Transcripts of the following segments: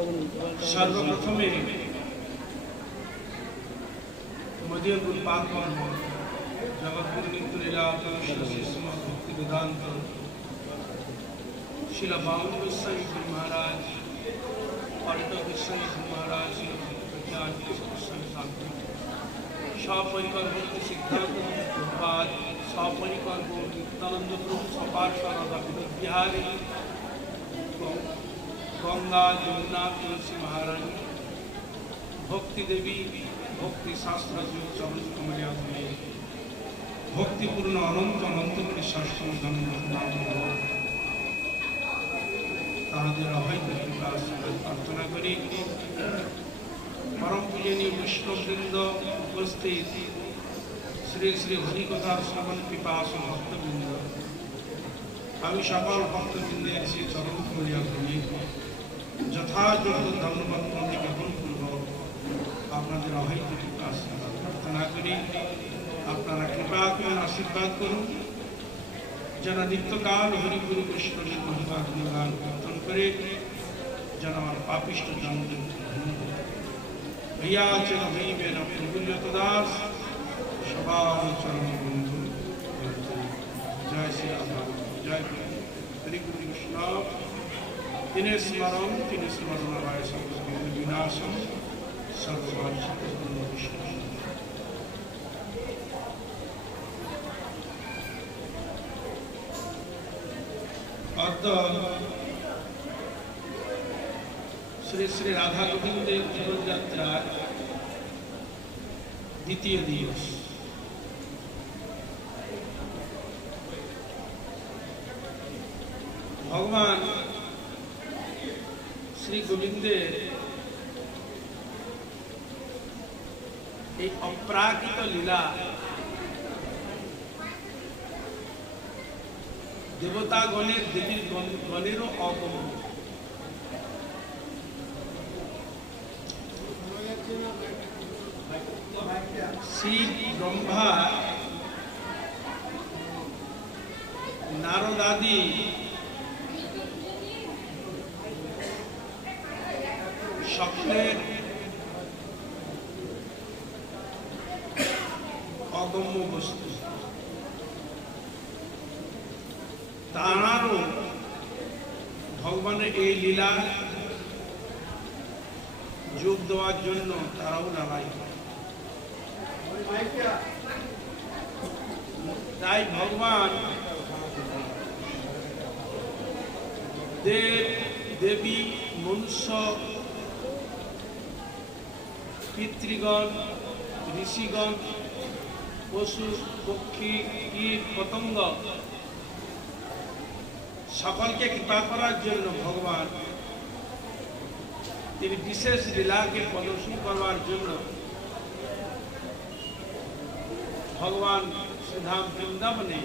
सर्वप्रथमे मदीय गुरुपाद जगद्गुरु नित्यलीला भक्ति वेदांत शिला बाबू गोस्वामी महाराज पालित गोस्वामी महाराज ज्ञान गोस्वामी सपरिकर भक्ति सिद्धांत गुरुपाद सपरिकर नित्यानंद प्रभु सपार्षद बिहारी गंगा जमुना तुलसी महारानी भक्ति देवी भक्ति शास्त्र चरण कमलिया भक्तिपूर्ण अनंत अनंत कोटी शास्त्र प्रार्थना करी परम पूजनीय वैष्णववृंद उपस्थित श्री श्री हरिकथा श्रवण पिपासु भक्तवृंद आमी सकल भक्तवृंदेर श्री चरण कमलिया যথাযথ ধন্যবাদ জ্ঞাপন করব আপনাদের অহৈতুক কৃপা আশীর্বাদ প্রার্থনা করি আপনারা কৃপা করুন আশীর্বাদ করুন যারা নিত্যকাল হরিগুরু কৃষ্ণ মহিমা গুণগান কীর্তন করে যেন আমার পাপিষ্ঠ জন্ম भैया चल भई मेरा प्रभुल्यत दास सवाल चरण बंधु जय श्री राधा जय हरि गुरु कृष्ण तिने स्मरण हमारे सब विनाशम सर्ववांछित श्री श्री राधा गोविंद जीवन यात्रा द्वितीय दिवस भगवान श्री गोविंदेर एक अपराकृत लीला देवतागणेर देवीर गणेरो अगम्य शिव ब्रह्मा नारद आदि সকলের অগম্য বস্তু তারারও ভগবানের এই লীলা যোগ দেওয়ার জন্য তারাও লড়াই করে তাই ভগবান দেব দেবী মনুষ্য পিতৃগণ ঋষিগণ পশু পক্ষী কীট পতঙ্গ সকলকে কৃপা করার জন্য ভগবান তিনি বিশেষ লীলাকে প্রদর্শন করবার জন্য भगवान श्रीधाम वृंदावने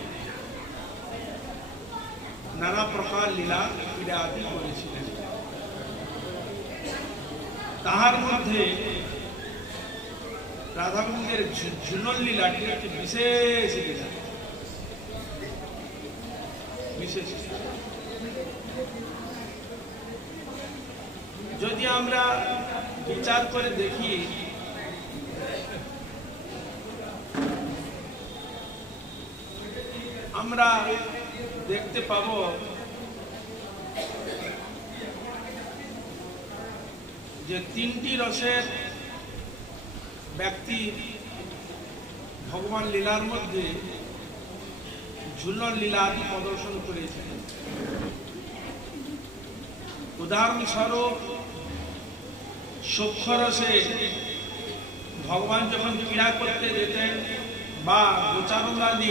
नाना प्रकार लीला क्रीड़ा आदि करेছিলেন তাহার মধ্যে রাধা গোবিন্দের ঝুলন লীলাটি একটি বিশেষ লীলা বিশেষ যদি আমরা বিচার করে দেখি আমরা দেখতে পাব যে তিনটি রসের ব্যক্তি ভগবান লীলার মধ্যে ঝুলন লীলা প্রদর্শন করেছেন উদাহরণস্বরূপ সূক্ষ্ম রসে ভগবান যখন ক্রীড়া করতে যেতেন বা গোচারণাদি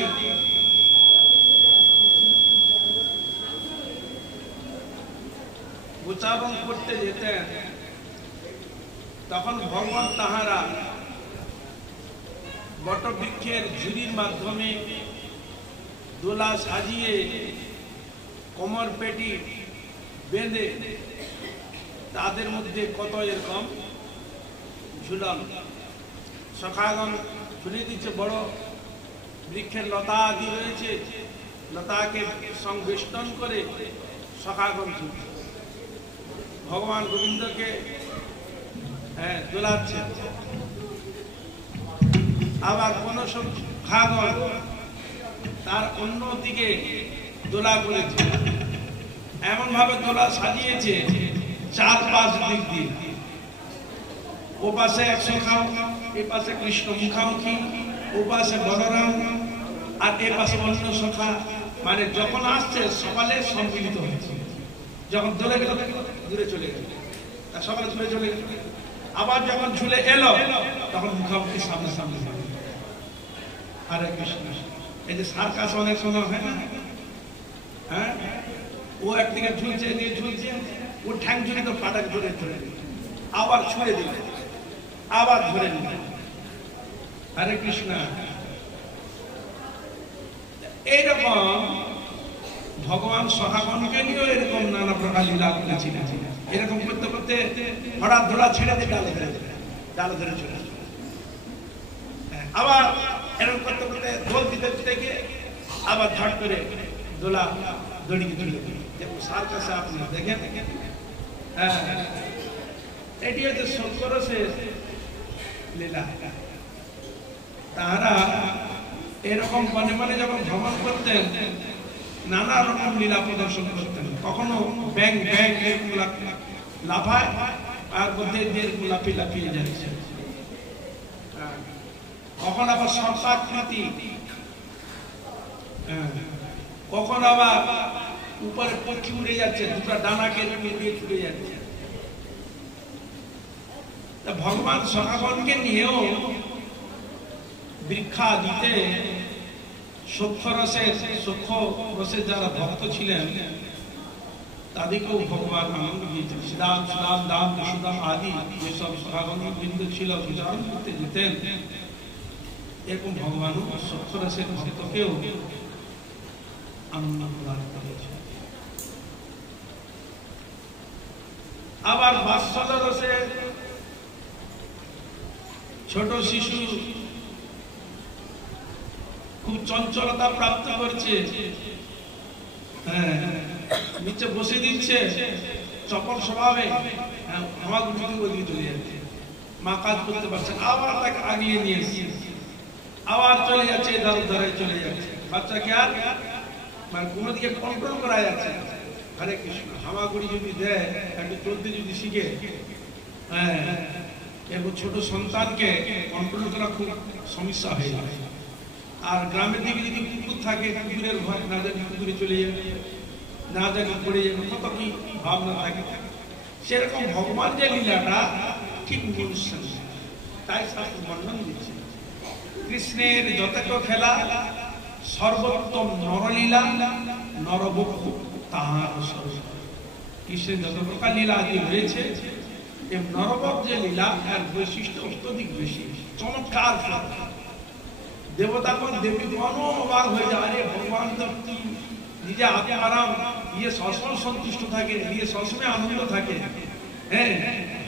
উচ্চারণ করতে যেতেন তখন ভগবান তাহারা বটবৃক্ষের ঝুড়ির মাধ্যমে দোলা সাজিয়ে কোমর পেটি বেঁধে তাদের মধ্যে কত এরকম ঝুলন সখাগণ ঝুলে দিচ্ছে বড় বৃক্ষের লতা আদি রয়েছে লতাকে সংবেষ্টন করে সখাগণ ঝুলছে ভগবান গোবিন্দকে দোলাচ্ছে, আবার কোন সখাগণ তার অন্য দিকে দোলা করেছে, এমন ভাবে দোলা সাজিয়েছে চার পাঁচ দিক দিয়ে, ও পাশে এক সখা, এ পাশে কৃষ্ণ মুখামুখি, ও পাশে বলরাম, আর এ পাশে অন্য সখা। মানে যখন আসছে সকালে সম্মিলিত হয়েছে, যখন দূরে গেল দূরে চলে গেল, সকালে দূরে চলে গেল, আবার যখন ঝুলে এলো তখন মুখামুখি সামনে সামনে। হরে কৃষ্ণ। এই যে সার্কাস অনেক সময় হয় না, হ্যাঁ, ও একদিকে ঝুলছে, এদিকে ঝুলছে, ও ঠ্যাং ঝুলে তো পাটাকে ধরে ধরে আবার ছুঁড়ে দিল, আবার ধরে নিল। হরে কৃষ্ণ। এইরকম ভগবান সখাগণকে নিয়েও এরকম নানা প্রকার লীলা করেছিলেন। এরকম করতে করতে হঠাৎ ধরা ছেড়ে দিয়ে ডালে ধরে চলে, আবার এরকম করতে করতে দোল দিতে দিতে গিয়ে আবার ঝট করে দোলা দড়িকে তুলে দিল। যেমন সার্কাসে আপনি দেখেন, হ্যাঁ, এটি হচ্ছে শঙ্করসের লীলা। তারা এরকম মনে মনে যখন ভ্রমণ করতেন নানা রকম লীলা প্রদর্শন করতেন। কখনো ব্যাং ব্যাং লাফায় আর মধ্যে লাফি লাফিয়ে যাচ্ছে, কখন আবার সর্পাকৃতি, কখন আবার উপরে পক্ষী উড়ে যাচ্ছে, দুটা ডানাকে দিয়ে ছুটে যাচ্ছে। ভগবান সখাগণকে নিয়েও বৃক্ষা দিতে সূক্ষ্ম রসের যারা ভক্ত ছিলেন তাদেরকেও ভগবান আনন্দ দিয়েছেন। শ্রীরাম সুদাম দাম সুদাম আদি যেসব সখাগণ বৃন্দ ছিল বিচরণ করতে যেতেন, এরকম ভগবানও সূক্ষ্ম রসের ভক্তকেও আনন্দ প্রদান করেছে। আবার বাৎসল্য রসে ছোট শিশু খুব চঞ্চলতা প্রাপ্ত করছে, নিচে বসে দিচ্ছে চপল স্বভাবে, আমার ওদিকে চলে যাচ্ছে, মা কাজ করতে পারছে, আবার তাকে আগিয়ে নিয়ে এসছে, আবার চলে যাচ্ছে, ধরে চলে যাচ্ছে। বাচ্চাকে আর মানে কোনো দিকে কন্ট্রোল করা যাচ্ছে। হরে কৃষ্ণ। হামাগুড়ি যদি দেয়, একটু চলতে যদি শিখে, এবং ছোট সন্তানকে কন্ট্রোল করা খুব সমস্যা হয়ে যায়। আর গ্রামের দিকে যদি কুকুর থাকে, কুকুরের ভয়, না জানি কুকুরে চলে যাবে, না জানি পড়ে যাবে, কত কি ভাবনা থাকে। সেরকম ভগবান যে লীলাটা ঠিক মনুষ্য, তাই শাস্ত্র বর্ণন দিচ্ছে। কৃষ্ণের যতক খেলা সর্বোত্তম নরলীলা, নরবক্ষু তাহার স্বরূপ। কৃষ্ণের যত প্রকার লীলা আদি হয়েছে, এই নরবক যে লীলা, এর বৈশিষ্ট্য অত্যধিক বেশি, চমৎকার। দেবতাগণ দেবীগণও অবাক হয়ে যায়, আরে ভগবান তো নিজে আরাম, ইয়ে সবসময় সন্তুষ্ট থাকে, ইয়ে সবসময় আনন্দ থাকে। হ্যাঁ,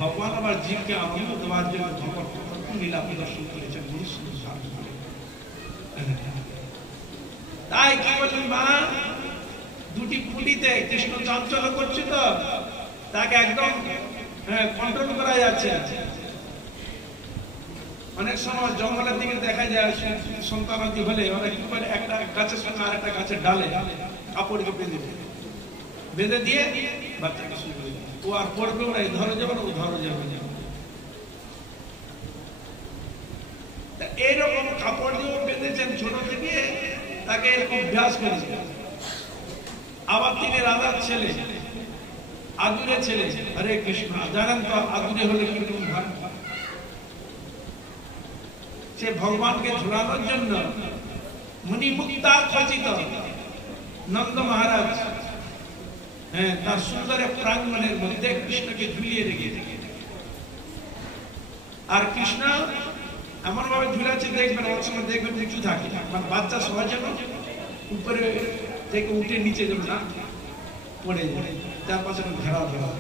ভগবান আবার জীবকে আনন্দ দেওয়ার জন্য ভগবান লীলা প্রদর্শন করেছেন মনুষ্য। তাই কি বললেন, মা দুটি কুটিতে কৃষ্ণ চঞ্চল করছে, তো তাকে একদম কন্ট্রোল করা যাচ্ছে। অনেক সময় জঙ্গলের দিকে দেখা যায় সন্তানাদি হলে ওরা কি করে, একটা গাছের সঙ্গে আর একটা গাছের ডালে কাপড়কে বেঁধে দিয়ে বাচ্চাকে শুরু করে, ও আর পড়বেও না, ধরো যাবে না, ও ধরো যাবে না। এইরকম কাপড় দিয়েও বেঁধেছেন ছোট থেকে, তাকে এরকম অভ্যাস করেছে। আবার তিনি রাধার ছেলে, আদুরে ছেলে। হরে কৃষ্ণ। জানেন তো আদুরে হলে কিরকম হয়? সে ভগবানকে ঝুলানোর জন্য মুনি মুক্তা খচিত নন্দ মহারাজ, তার সুন্দর প্রাঙ্গণের মধ্যে কৃষ্ণকে ঝুলিয়ে রেখেছে। আর কৃষ্ণ এমন ভাবে ঝুলাচ্ছে, দেখবেন ওর সময় দেখবেন উঁচু থাকে, মানে বাচ্চা সবাই যেন উপরে থেকে উঠে নিচে যেন না পড়ে যায়, তার পাশে ঘেরা ধরা,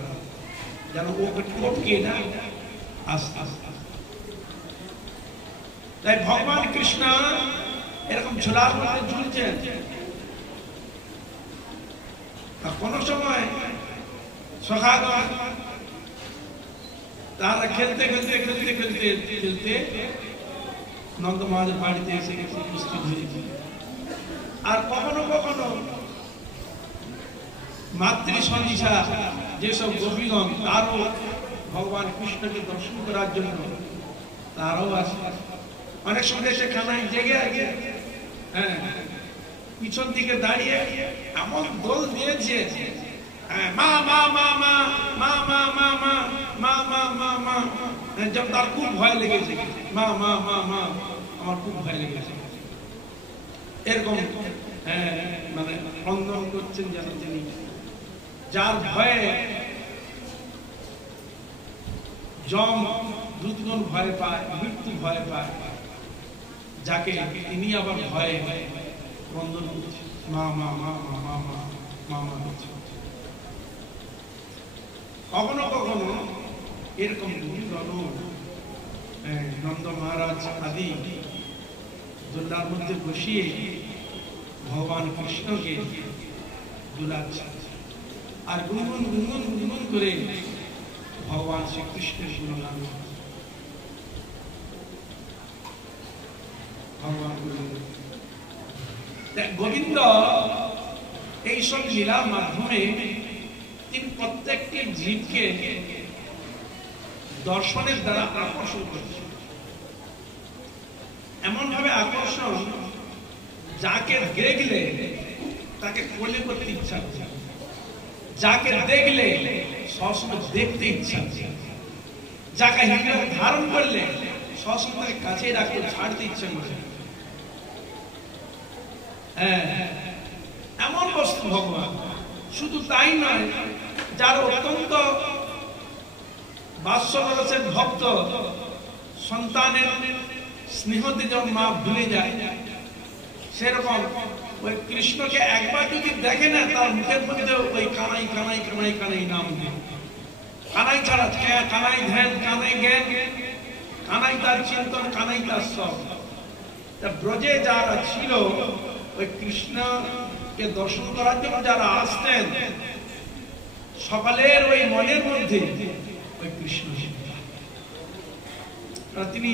যেন ওকে টপকে না আস্তে আস্তে। তাই ভগবান কৃষ্ণ এরকম ঝুলার মধ্যে ঝুলছেন। কোন সময় সখাগণ তারা খেলতে খেলতে খেলতে খেলতে খেলতে নন্দ মহারাজের বাড়িতে এসে উপস্থিত হয়েছে। আর কখনো কখনো মাতৃ সন্ধিসা যেসব গোপীগণ তারও ভগবান কৃষ্ণকে দর্শন করার জন্য তারাও আসে। অনেক সময় সে কানাই জেগে আছে, হ্যাঁ, পিছন দিকে দাঁড়িয়ে এমন দোল দিয়েছে, মা মা মা মা মা মা মা মা মা মা মা মা, যখন তার খুব ভয় লেগেছে, মা মা মা মা আমার খুব ভয় লেগেছে, এরকম মানে ক্রন্দন করছেন যেন তিনি, যার ভয়ে যম দুর্গুণ ভয় পায়, মৃত্যু ভয় পায়, যাকে তিনি আবার ভয়ে ক্রন্দন করছে, মা মা মা মা মা মা মা মা করছে। কখনো কখনো এরকম নন্দ মহারাজ আদি দোলনার মধ্যে বসিয়ে ভগবান কৃষ্ণকে দুলাচ্ছে আর গুনগুন গুনগুন গুনগুন করে ভগবান শ্রীকৃষ্ণের গুণগান ভগবান গোবিন্দ এইসব লীলার মাধ্যমে তিনি প্রত্যেকটি জীবকে দর্শনের দ্বারা আকর্ষণ করছে, এমন ভাবে আকর্ষণ যাকে দেখলে তাকে কোলে করতে ইচ্ছা হচ্ছে, যাকে দেখলে সবসময় দেখতে ইচ্ছা হচ্ছে, যাকে হৃদয়ে ধারণ করলে সবসময় তাকে কাছে রাখতে ছাড়তে ইচ্ছা করছে। এমন বস্তু ভগবান। শুধু তাই নয়, যার অত্যন্ত বাৎসল্যরসের ভক্ত সন্তানের স্নেহতে যখন মা ভুলে যায়, সেরকম ওই কৃষ্ণকে একবার যদি দেখে না, তার মুখের মধ্যে ওই কানাই কানাই কানাই কানাই নাম দিয়ে, কানাই ছাড়া কানাই ধ্যান, কানাই জ্ঞান, কানাই তার চিন্তন, কানাই তার সব। ব্রজে যারা ছিল ওই কৃষ্ণকে দর্শন করার জন্য যারা আসতেন, সকালের ওই মনের মধ্যে ওই কৃষ্ণ, তিনি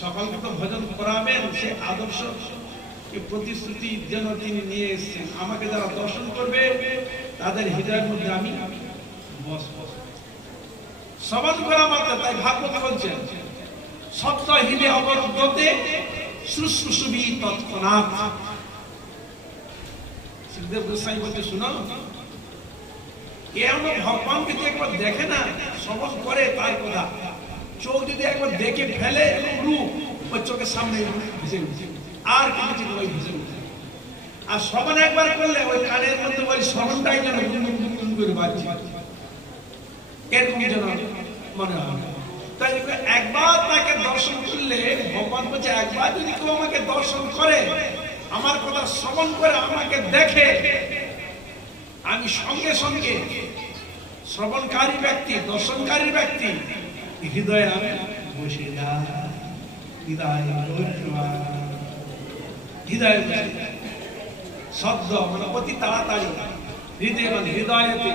সকালকে তো ভজন করাবেন, সে আদর্শ প্রতিশ্রুতি যেন তিনি নিয়ে এসেছেন, আমাকে যারা দর্শন করবে তাদের হৃদয়ের মধ্যে আমি বসব। শ্রবণ করা মাত্র, তাই ভাগবত বলছেন, সত্য হৃদয় অবরুদ্ধতে শুশ্রূষবি তৎক্ষণাৎ। শ্রীদেব গোস্বামী বলতে শুনো, এমন ভগবানকে যে একবার দেখে না, শ্রবণ করে তার কথা, চোখ যদি একবার দেখে ফেলে রূপ ওই চোখের সামনে ভেসে উঠছে, আর কিছু ওই ভেসে উঠছে। আর শ্রবণ একবার করলে ওই কানের মধ্যে ওই শ্রবণটাই যেন গুনগুন করে বাজছে, এরকম যেন মনে হয়। তাই একবার তাকে দর্শন করলে, ভগবান বলছে একবার যদি কেউ আমাকে দর্শন করে, আমার কথা শ্রবণ করে আমাকে দেখে, আমি সঙ্গে সঙ্গে শ্রবণকারী ব্যক্তি, দর্শনকারী ব্যক্তি হৃদয়ে আমি বসে যাই, হৃদয়ে বসে যাই। শব্দ মানে অতি তাড়াতাড়ি হৃদয়, মানে হৃদয়তে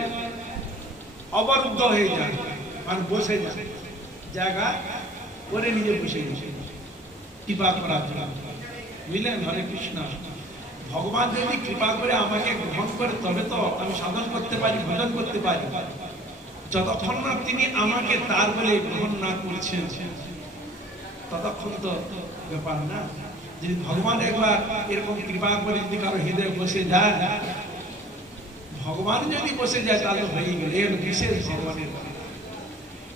অবরুদ্ধ হয়ে যায়, মানে বসে যায়, জায়গা করে নিজে বসে বসে কৃপা করার জন্য। বুঝলেন? হরে কৃষ্ণ। ভগবান যদি কৃপা করে আমাকে গ্রহণ করে, তবে তো আমি সাধন করতে পারি, ভজন করতে পারি। যতক্ষণ না তিনি আমাকে তার বলে গ্রহণ না করছেন, ততক্ষণ তো ব্যাপার না। যদি ভগবান একবার এরকম কৃপা করে যদি কারো হৃদয়ে বসে যায়, ভগবান যদি বসে যায় তাহলে হয়ে গেল, এর বিশেষ ভগবানের।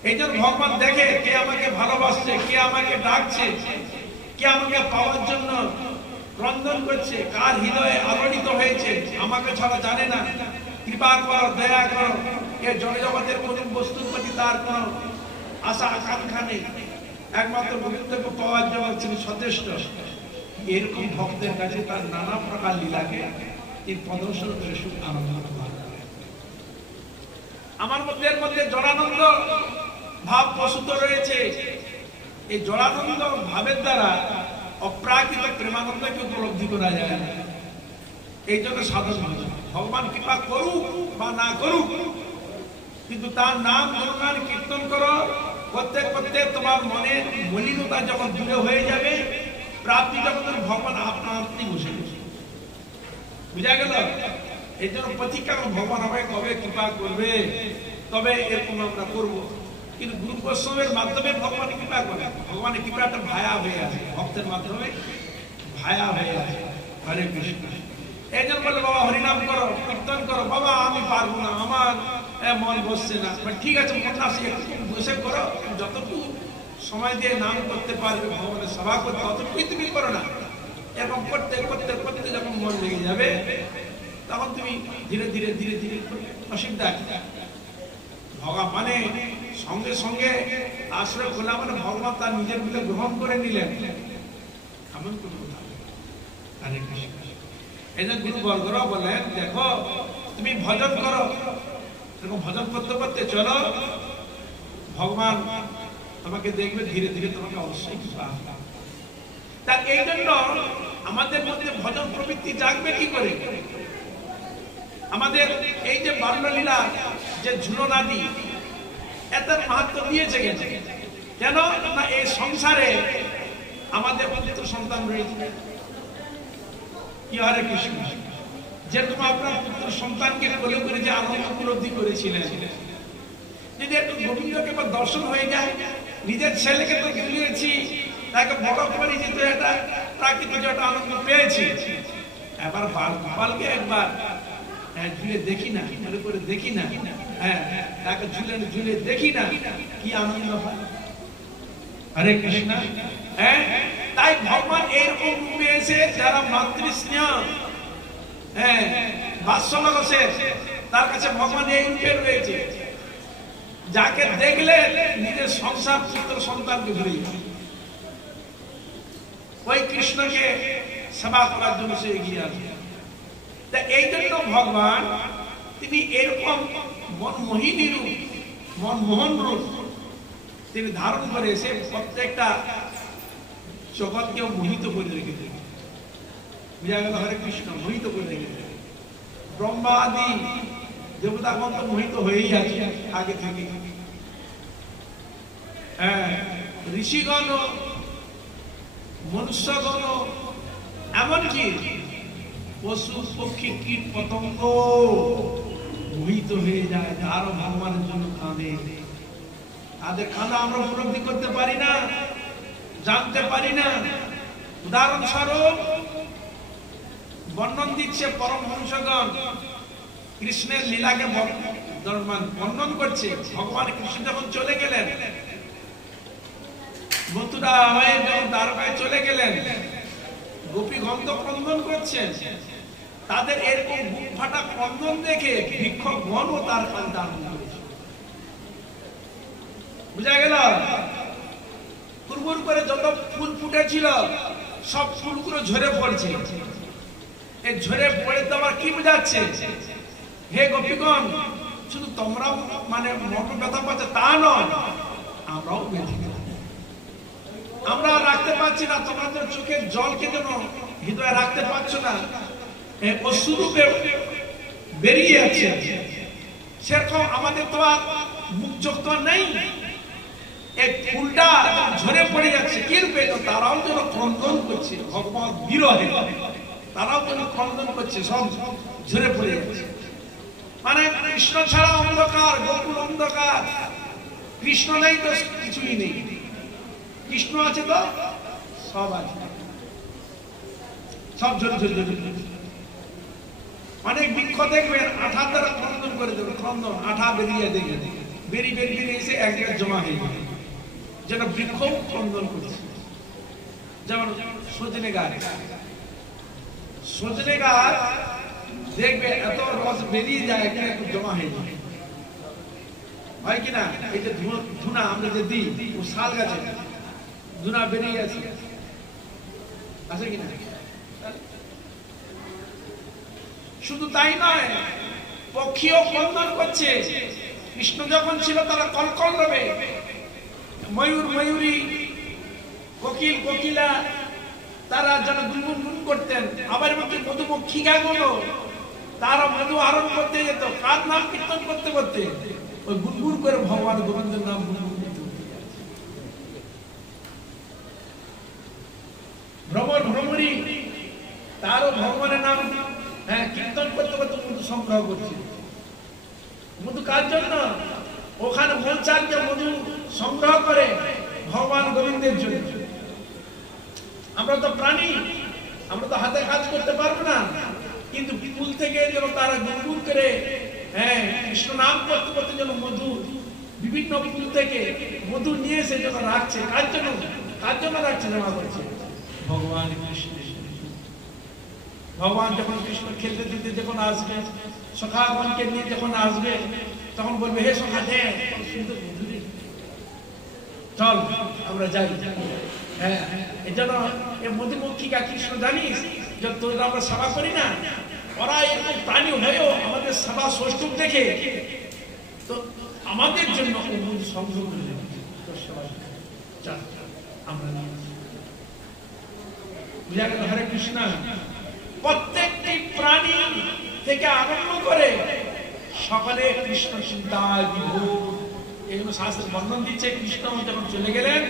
এই জন্য ভগবান দেখে কে আমাকে ভালোবাসছে, কে আমাকে ডাকছে, কে আমাকে পাওয়ার জন্য ক্রন্দন করছে, কার হৃদয়ে আলোড়িত হয়েছে, আমাকে ছাড়া জানে না। কৃপা করো, দয়া করো, এ জড়জগতের কোন বস্তুর প্রতি তার কোন আশা আকাঙ্ক্ষা নেই, একমাত্র গোবিন্দকে পাওয়ার জন্য তিনি সচেষ্ট। এরকম ভক্তের কাছে তার নানা প্রকার লীলাকে তিনি প্রদর্শন করে সুখ আনন্দ পান। আমার মধ্যে এর মধ্যে জড়ানন্দ ভাব প্রসূত রয়েছে। এই জড়ানন্দ ভাবের দ্বারা অপ্রাকৃত প্রেমানন্দকে উপলব্ধি করা যায় না। এই জন্য সাধন ভগবান কৃপা করুক বা না করুক, কিন্তু তার নাম গুণগান কীর্তন করো, করতে করতে তোমার মনে মলিনতা যখন দূরে হয়ে যাবে, প্রাপ্তি জগতের ভগবান আপনা আপনি বসে বসে। বুঝা গেল? এই জন্য প্রতীক্ষা ভগবান আমাকে কবে কৃপা করবে, তবে এরকম আমরা করবো। কিন্তু গুরু বৈষ্ণবের মাধ্যমে ভগবান কৃপা করে, ভগবানের কৃপাটা ভায়া হয়ে আছে, ভক্তের মাধ্যমে ভায়া হয়ে আছে। হরে কৃষ্ণ। এই জন্য বলে বাবা হরিনাম করো, কীর্তন করো। বাবা আমি পারবো না, আমার মন বসছে না। ঠিক আছে, মন আসে একটু বসে করো, যতটুকু সময় দিয়ে নাম করতে পারবে, ভগবানের সেবা করতে, অতটুকুই তুমি করো না। এরকম করতে করতে করতে যখন মন লেগে যাবে, তখন তুমি ধীরে ধীরে ধীরে ধীরে অসুবিধা। ভগবান মানে সঙ্গে সঙ্গে আশ্রয় খোলা মানে ভগবান তার নিজের মিলে গ্রহণ করে নিলেন, এমন কোনো কথা। হরে কৃষ্ণ। এই যে গুরু বর্গরা বলেন, দেখো তুমি ভজন করো, এরকম ভজন করতে করতে চলো, ভগবান তোমাকে দেখবে, ধীরে ধীরে তোমাকে অবশ্যই কৃপা। তা এই জন্য আমাদের মধ্যে ভজন প্রবৃত্তি জাগবে কি করে? আমাদের এই যে বাল্যলীলা, যে ঝুলনাদি, এত মাহাত্ম্য দিয়েছে গেছে কেন না এই সংসারে আমাদের পুত্র সন্তান রয়েছে। কি হরে কৃষ্ণ। যেরকম আপনার পুত্র সন্তানকে কোলে করে যে আনন্দ উপলব্ধি করেছিলেন, যদি একটু গোবিন্দকে দর্শন হয়ে যায়, নিজের ছেলেকে তো ভুলিয়েছি, তাকে বড় করে যেত, এটা প্রাকৃতিক একটা আনন্দ পেয়েছি। এবার গোপালকে একবার ঝুলে দেখি না, মনে করে দেখি না, তাকে ঝুলে ঝুলে দেখি না, কি আনন্দ হয়। হরে কৃষ্ণ। তাই ভগবান এরকম রূপে এসে যারা মাতৃস্নেহ বাৎসল্য, তার কাছে ভগবান এই রূপে রয়েছে, যাকে দেখলে নিজের সংসার পুত্র সন্তানকে ভুলে যায়। ওই কৃষ্ণকে সেবা করার জন্য সে এগিয়ে আসে। এই জন্য ভগবান তিনি এরকম মনমোহিনী রূপ, মনমোহন রূপ তিনি ধারণ করে এসে প্রত্যেকটা জগৎকেও মোহিত করে রেখেছে। বুঝা গেল? হরে কৃষ্ণ। মোহিত করে রেখেছে। ব্রহ্মা আদি দেবতাগণ তো মোহিত হয়েই আছে আগে থেকে। ঋষিগণ, মনুষ্যগণ, এমনকি পশু পক্ষী কীট পতঙ্গ মোহিত হয়ে যায়, আরো ভগবানের জন্য কাঁদে। তাদের কাঁদা আমরা উপলব্ধি করতে পারি না, জানতে পারি না। উদাহরণস্বরূপ বর্ণন দিচ্ছে পরমহংসগণ, কৃষ্ণের লীলাকে বর্ণন করছে। ভগবান কৃষ্ণ যখন চলে গেলেন, মথুরা হয়ে যখন দ্বারকায় চলে গেলেন, গোপীগণ তো ক্রন্দন করছেন। তাদের এরকম বুক ফাটা ক্রন্দন দেখে ভিক্ষকগণও তার কান্দা আরম্ভ করেছে। বুঝা গেল? পূর্বর করে যত ফুল ফুটেছিল সব ফুলগুলো ঝরে পড়ছে। এই ঝরে পড়ে তো আবার কি বোঝাচ্ছে? হে গোপীগণ, শুধু তোমরাও মানে মর্ম ব্যথা পাচ্ছে তা নয়, আমরাও ব্যথিত। আমরা রাখতে পারছি না, তোমাদের চোখের জলকে যেন হৃদয়ে রাখতে পারছো না, অশ্রুরূপে বেরিয়ে আছে। সেরকম আমাদের তো আর মুখ চোখ তো নেই। এই ফুলটা ঝরে পড়ে যাচ্ছে কি রূপে? তারাও যেন ক্রন্দন করছে ভগবান বিরহে, তারাও যেন ক্রন্দন করছে, সব ঝরে পড়ে যাচ্ছে। মানে কৃষ্ণ ছাড়া অন্ধকার, গোকুল অন্ধকার। কৃষ্ণ নেই তো কিছুই নেই, কৃষ্ণ আছে তো সব আছে, সব ঝরে ঝরে ঝরে। অনেক বৃক্ষ দেখবেন আঠা দ্বারা ক্রন্দন করে দেবে, ক্রন্দন আঠা বেরিয়ে দেখবে, বেরিয়ে বেরিয়ে এসে এক জায়গায় জমা হয়ে যাবে, যেন বৃক্ষ ক্রন্দন করছে। যেমন সজনে গাছ, সজনে গাছ দেখবে এত রস বেরিয়ে যায়, একটু জমা হয়ে যায়, হয় কিনা? এই যে ধুনা আমরা যে দিই, ও শাল গাছে ধুনা বেরিয়ে আছে, আছে কিনা? শুধু তাই নয়, পক্ষীও ক্রন্দন করছে। কৃষ্ণ যখন ছিল তারা কলকল রবে, ময়ূর ময়ূরী, কোকিল কোকিলা, তারা যেন গুনগুন করতেন। আবার মধুমক্ষিকাগুলো তারা মধু আরোপ করতে যেত, কার নাম কীর্তন করতে করতে। ওই গুনগুন করে ভগবান গোবিন্দের নাম গুনগুন করতে ভ্রমরি তারও ভগবানের নাম কীর্তন করতে করতে মধু সংগ্রহ করছে। মধু কার জন্য? ওখানে মৌচাককে মধু সংগ্রহ করে ভগবান গোবিন্দের জন্য। আমরা তো প্রাণী, আমরা তো হাতে কাজ করতে পারবো না, কিন্তু ফুল থেকে যেন তারা গুনগুন করে কৃষ্ণ নাম করতে করতে যেন মধু বিভিন্ন ফুল থেকে মধু নিয়ে এসে যেন রাখছে। কার জন্য? কার জন্য রাখছে? জমা করছে ভগবান কৃষ্ণ। ভগবান যখন কৃষ্ণ খেলতে দিতে যখন আসবে, সখাগণকে নিয়ে যখন আসবে, তখন বলবে হে সখা দে সুন্দর মধুরী, চল আমরা যাই। এই জন্য মধুমক্ষিকা কৃষ্ণ জানিস যত আমরা সেবা করি না, ওরা এরকম প্রাণী হয়েও আমাদের সেবা সৌষ্ঠব দেখে তো আমাদের জন্য সংগ্রহ করে আমরা বুঝা গেল। হরে কৃষ্ণ। প্রত্যেকটি প্রাণী থেকে আরম্ভ করে সকলে কৃষ্ণ চিন্তায় বিভোর। এগুলো শাস্ত্রের বর্ণন দিচ্ছে। কৃষ্ণ যখন চলে গেলেন,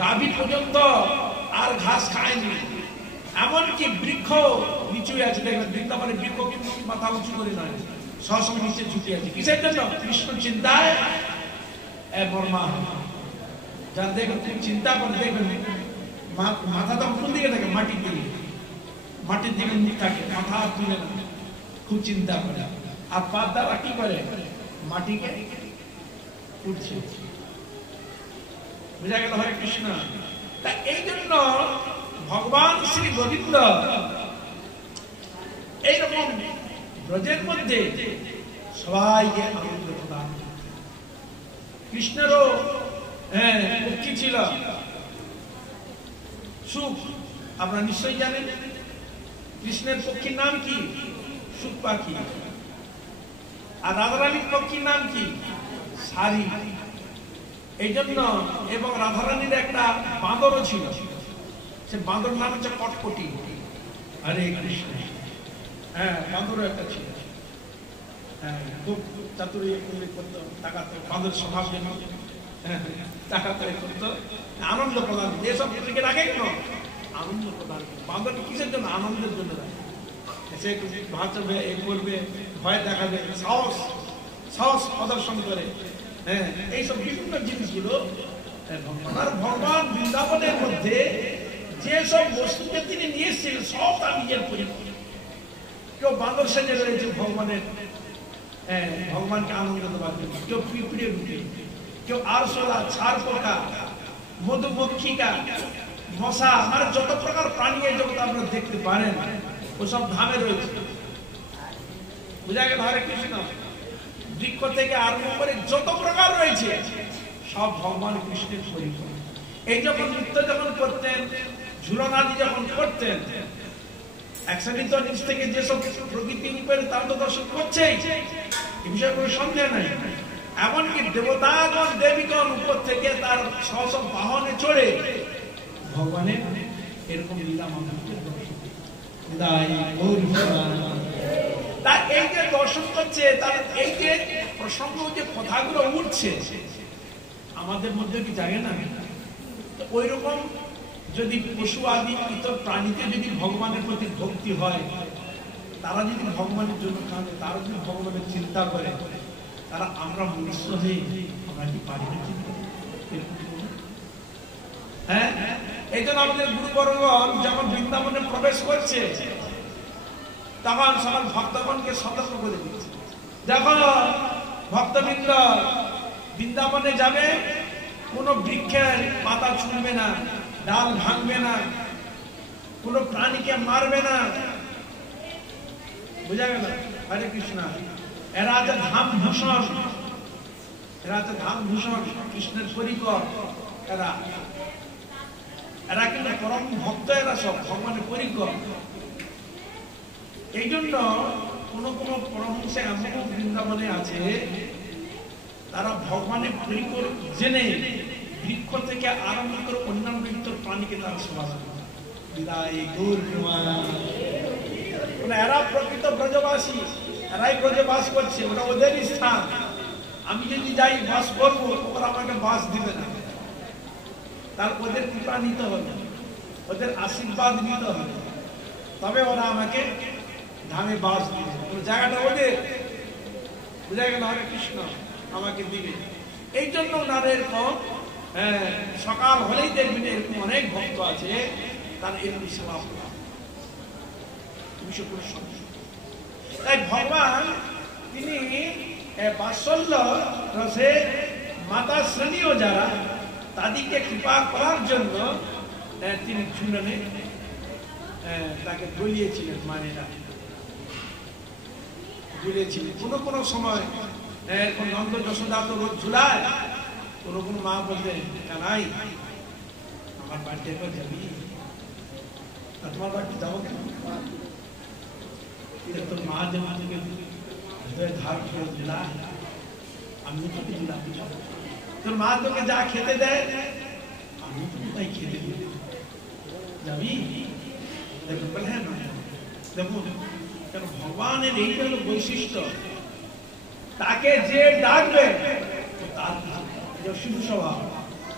গাভী পর্যন্ত আর ঘাস খায়নি, এমনকি বৃক্ষ নিচু আছে। দেখবেন বৃন্দাবনে বৃক্ষ কিন্তু মাথা উঁচু করে নয়, সবসময় নিচে ঝুঁকে আছে। কিসের জন্য? কৃষ্ণ চিন্তায় বর্মা। যারা দেখবেন খুব চিন্তা করে, দেখবেন মাথা তো কোন দিকে থাকে? মাটির দিকে, মাটির দিকে মুখ থাকে, মাথা তুলে না, খুব চিন্তা করে। আর পাত দ্বারা কি করে? মাটিকে উঠছে। বুঝা গেল? হরে কৃষ্ণ। তা এই জন্য ভগবান শ্রী গোবিন্দ এইরকম ব্রজের মধ্যে সবাইকে আনন্দ প্রদান। কৃষ্ণেরও পক্ষী ছিল সুখ, আপনারা নিশ্চয়ই জানেন। কৃষ্ণের পক্ষীর নাম কি? সুখ পাখি। আর রাধারানীর পক্ষীর নাম কি? সারি। এই জন্য এবং রাধারানীর একটা বাঁদরও ছিল, সে বাঁদর নাম হচ্ছে কটকটি। হরে কৃষ্ণ। বাঁদরও একটা ছিল, খুব চাতুরি করতো, টাকাতো, বাঁদর স্বভাব যেন টাকাতে করতো, আনন্দ প্রদান। যেসব দিকে রাখে কেন? আনন্দ প্রদান। বাঁদর কিসের জন্য? আনন্দের জন্য রাখে। সে বাঁচবে, এ করবে, ভয় দেখাবে, সাহস প্রদর্শন করে। এইসব বিভিন্ন জিনিসগুলো ভগবান বৃন্দাবনের মধ্যে যেসব বস্তুকে তিনি নিয়ে এসেছিলেন সব তার নিজের পরিবার। কেউ বাঁদর সেজে রয়েছে ভগবানের, ভগবানকে আনন্দ দেওয়ার জন্য, কেউ পিঁপড়ে রূপে, কেউ আরশোলা, ছাড় পোকা, মধুমক্ষিকা, মশা, মানে যত প্রকার প্রাণী এই জগৎ আপনারা দেখতে পারেন ওসব ধামে রয়েছে। বুঝা গেল? হরে কৃষ্ণ। বৃক্ষ থেকে আরম্ভ করে যত প্রকার রয়েছে সব ভগবান কৃষ্ণের পরিবার। এই যখন নৃত্য যখন করতেন, ঝুলনাদি যখন করতেন, একসাথে তো নিজ থেকে যেসব প্রকৃতি রূপের তার তো দর্শন করছেই, এই বিষয়ে কোনো সন্দেহ নাই। এমনকি দেবতাগণ দেবীগণ উপর থেকে তার সব বাহনে চড়ে ভগবানের এরকম লীলা মাধুর্যের দর্শন। তার এই যে দর্শন করছে, তার এই যে প্রসঙ্গ, যে কথাগুলো উঠছে আমাদের মধ্যে কি জাগে না? ওই রকম যদি পশু আদি ইতর প্রাণীতে যদি ভগবানের প্রতি ভক্তি হয়, তারা যদি ভগবানের জন্য কাঁদে, তারা যদি ভগবানের চিন্তা করে, তারা আমরা মনুষ্য হয়ে আমরা কি পারি না? এই জন্য আমাদের গুরুবরগণ যখন বৃন্দাবনে প্রবেশ করছে, তখন সকল ভক্তগণকে সতর্ক করে দিচ্ছে, দেখো ভক্তবৃন্দ বৃন্দাবনে যাবে, কোন বৃক্ষের পাতা ছুঁড়বে না, ডাল ভাঙবে না, কোন প্রাণীকে মারবে না। বুঝা গেল? হরে কৃষ্ণ। এরা আছে ধাম ভূষণ, এরা আছে ধাম ভূষণ, কৃষ্ণের পরিকর। এরা কিন্তু পরম ভক্ত, এরা সব ভগবানের পরিকর। এই জন্য কোন কোন পরমহংস এমন বৃন্দাবনে আছে, তারা ভগবানের পরিকর জেনে বৃক্ষ থেকে আরম্ভ করে অন্যান্য প্রাণীকে তারা সেবা করে। এরা প্রকৃত ব্রজবাসী, এরাই ব্রজে বাস করছে, ওটা ওদেরই স্থান। আমি যদি যাই বাস করবো, ওরা আমাকে বাস দিবে না। তার ওদের কৃপা নিতে হবে, ওদের আশীর্বাদ নিতে হবে, তবে ওরা আমাকে ধামে বাস দিবে। জায়গাটা ওদের, বুঝা গেল? হরে কৃষ্ণ আমাকে দিবে। এই জন্য ওনারা এরকম সকাল হলেই দেখবেন এরকম অনেক ভক্ত আছে, তারা এরকম সেবা করে। তাই ভগবান তিনি বাৎসল্য রসে মাতা শ্রেণীও যারা, তাদেরকে কৃপা করার জন্য তিনি ঝুলনে তাকে ঝুলিয়েছিলেন, মায়েরা ঝুলিয়েছিলেন। কোনো কোনো সময় নন্দ যশোদা তো রোজ ঝুলায়, কোনো কোনো মা বলতেন, কানাই আমার বাড়িতে একবার যাবি? তোমার বাড়িতে যাবো কেন? তোর মা যেমন থেকে ধার করে ঝুলায়, আমি তোকে ঝুলাতে যাবো। তোর মা তোকে যা খেতে দেয়, আমি তোকে তাই খেতে দিই, যাবি? দেখুন বলে হ্যাঁ, দেখুন কেন ভগবানের এইটা হলো বৈশিষ্ট্য, তাকে যে ডাকবে তার শুভ স্বভাব,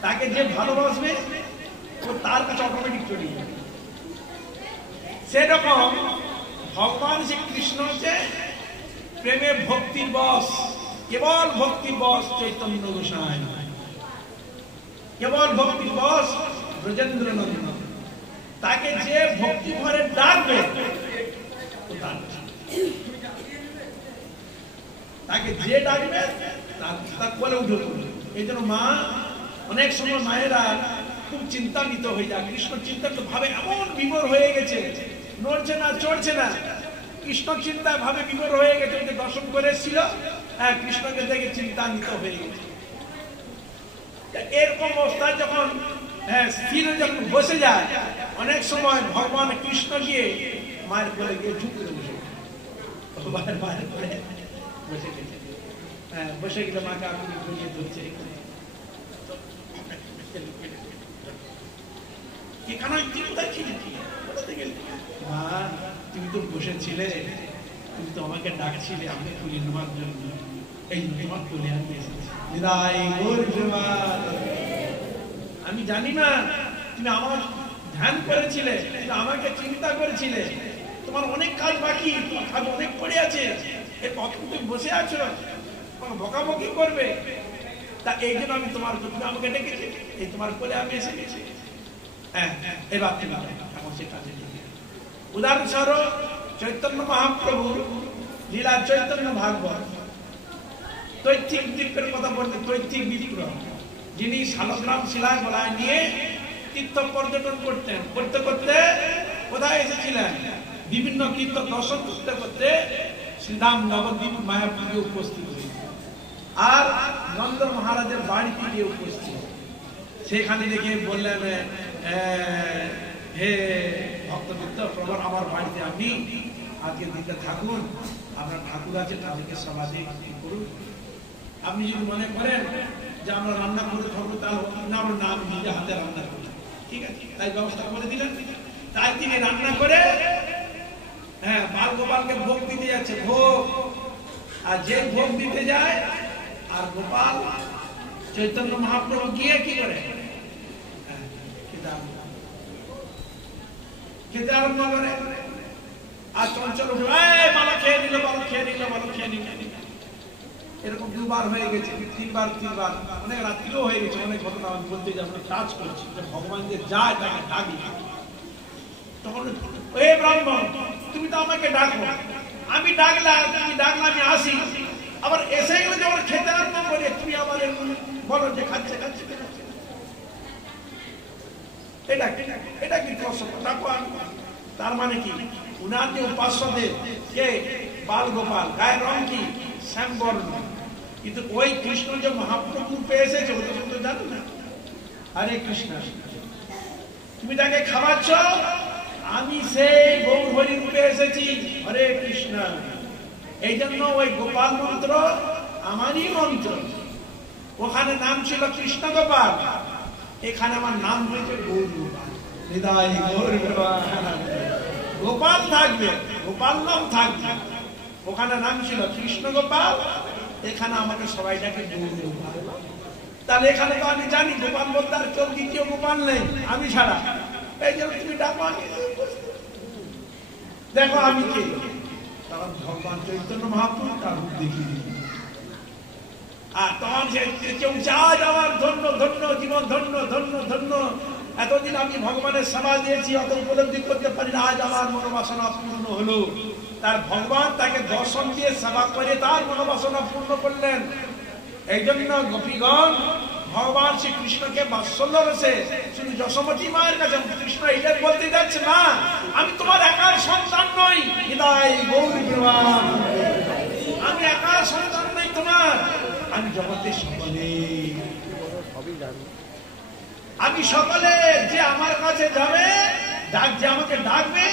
তাকে যে ভালোবাসবে ও তার কাছে অটোমেটিক চলে যাবে। সেরকম ভগবান শ্রী কৃষ্ণ হচ্ছে প্রেমে ভক্তির বশ, কেবল ভক্তির বশ চৈতন্য গোসাই, কেবল ভক্তির বশ ব্রজেন্দ্র নন্দন। তাকে যে ভক্তি ভরে ডাকবে তাকে যে ডাকবে তার কোলে উঠে পড়বে। এই জন্য মা অনেক সময় মায়েরা খুব চিন্তান্বিত হয়ে যায়, কৃষ্ণ চিন্তা তো ভাবে এমন বিভোর হয়ে গেছে, নড়ছে না চড়ছে না, কৃষ্ণ চিন্তায় ভাবে বিভোর হয়ে গেছে। ওকে দর্শন করে এসেছিল, হ্যাঁ কৃষ্ণকে দেখে চিন্তান্বিত হয়ে গেছে। এরকম অবস্থায় যখন স্থির যখন বসে যায়, অনেক সময় ভগবান কৃষ্ণ গিয়ে মায়ের কোলে গিয়ে ঝুঁক করে বসে, মায়ের কোলে বসে গেছে। বসে গেলে মাকে আপনি গড়িয়ে ধরছে, মা তুমি তো বসেছিলে, তুমি তো আমাকে ডাকছিলে, আমাকে তুলে নেওয়ার জন্য, এই তোমার তুলে আমি এসেছি। আমি জানি না তুমি আমার ধ্যান করেছিলে, আমাকে চিন্তা করেছিলে, তোমার অনেক কাজ বাকি, কাজ অনেক পড়ে আছে, এই কত তুমি বসে আছো, বকাবকি করবে, তা এই জন্য আমি তোমার, তুমি আমাকে ডেকেছি, এই তোমার কোলে আমি এসে গেছি। হ্যাঁ এবার তুমি এখন সে কাজে ডেকে। উদাহরণস্বরূপ চৈতন্য মহাপ্রভু লীলা চৈতন্য ভাগবত, তৈত্তিক দ্বীপের কথা বলতে, তৈত্তিক বিপ্র যিনি শালগ্রাম শিলা গলায় নিয়ে তীর্থ পর্যটন করতেন, করতে করতে কোথায় এসেছিলেন? বিভিন্ন তীর্থ দর্শন করতে করতে শ্রীরাম নবদ্বীপ মায়াপুরে উপস্থিত হয়েছে, আর নন্দ মহারাজের বাড়িতে গিয়ে উপস্থিত। সেখানে দেখে বললেন, হে ভক্তবৃন্দ, প্রভু আমার বাড়িতে আপনি আজকের দিনটা থাকুন, আপনার ঠাকুর আছে, তাদেরকে সমাজে করুন। আপনি যদি মনে করেন যে আমরা রান্না করে থাকবো, তাহলে আমরা নাম নিজে হাতে রান্না করি, ঠিক আছে, তাই ব্যবস্থা করে দিলেন। তাই তিনি রান্না করে বাল গোপালকে ভোগ দিতে যাচ্ছে, ভোগ, আর যে ভোগ দিতে যায়, আর গোপাল চৈতন্য মহাপ্রভু গিয়ে কি করে খেতে আরম্ভ করে, আর চঞ্চল মালা খেয়ে নিল, মালা খেয়ে নিল, মালা খেয়ে নিল। এরকম দুবার হয়ে গেছে, তিনবার, অনেক রাত্রিও হয়ে গেছে, অনেক ঘটনা আমি বলতে যে আমরা কাজ করছি, যে ভগবান যে যায় তাকে ডাকি, তখন এ ব্রাহ্মণ তুমি তো আমাকে ডাকো, আমি ডাকলাম, তুমি ডাকলে আমি আসি, আবার এসে গেলে যখন খেতে আরম্ভ করে তুমি আবার বলো যে খাচ্ছে খাচ্ছে খাচ্ছে, এটা কি ডাকো? তার মানে কি উনার যে উপাস্যদের কে বাল গোপাল, গায়ের রং কি শ্যামবর্ণ, কিন্তু ওই কৃষ্ণ যে মহাপ্রভু রূপে এসেছে ওটা তো জানো না। হরে কৃষ্ণ, তুমি তাকে খাওয়াচ্ছ, আমি সেই গৌর হরি রূপে এসেছি, হরে কৃষ্ণ। এই জন্য ওই গোপাল মন্ত্র আমারই মন্ত্র, ওখানে নাম ছিল কৃষ্ণ গোপাল, এখানে আমার নাম হয়েছে গৌর গোপাল। হৃদয় গৌর গোপাল থাকবে, গোপাল নাম থাকবে, ওখানে নাম ছিল কৃষ্ণ গোপাল, এখানে আমাকে সবাই ডাকে গৌরগোপাল। তাহলে এখানে তো আমি জানি গোপাল বলতে আর কেউ দ্বিতীয় গোপাল নেই আমি ছাড়া। এই যে তুমি ডাকো, আমি দেখো আমি কে, তখন ভগবান চৈতন্য মহাপ্রভু তার রূপ দেখিয়ে দিল। আর তখন সে কেউ চায় আমার ধন্য ধন্য জীবন, ধন্য ধন্য ধন্য, এতদিন আমি ভগবানের সেবা দিয়েছি, অত উপলব্ধি করতে পারি না, আজ আমার মনোবাসনা পূর্ণ হলো। তার ভগবান তাকে দর্শন দিয়ে সেবা করে তার মনোবাসনা পূর্ণ করলেন। এই জন্য গোপীগণ ভগবান শ্রীকৃষ্ণকে বাৎসল্য রসে শুধু যশোমতী মায়ের কাছে কৃষ্ণ এটা বলতে যাচ্ছে, না আমি তোমার একার সন্তান নই, হৃদয় গৌরী প্রমাণ, আমি একার সন্তান নই তোমার, আমি জগতের সকলে, আমি সকলে, যে আমার কাছে যাবে, যে আমাকে ডাকবে,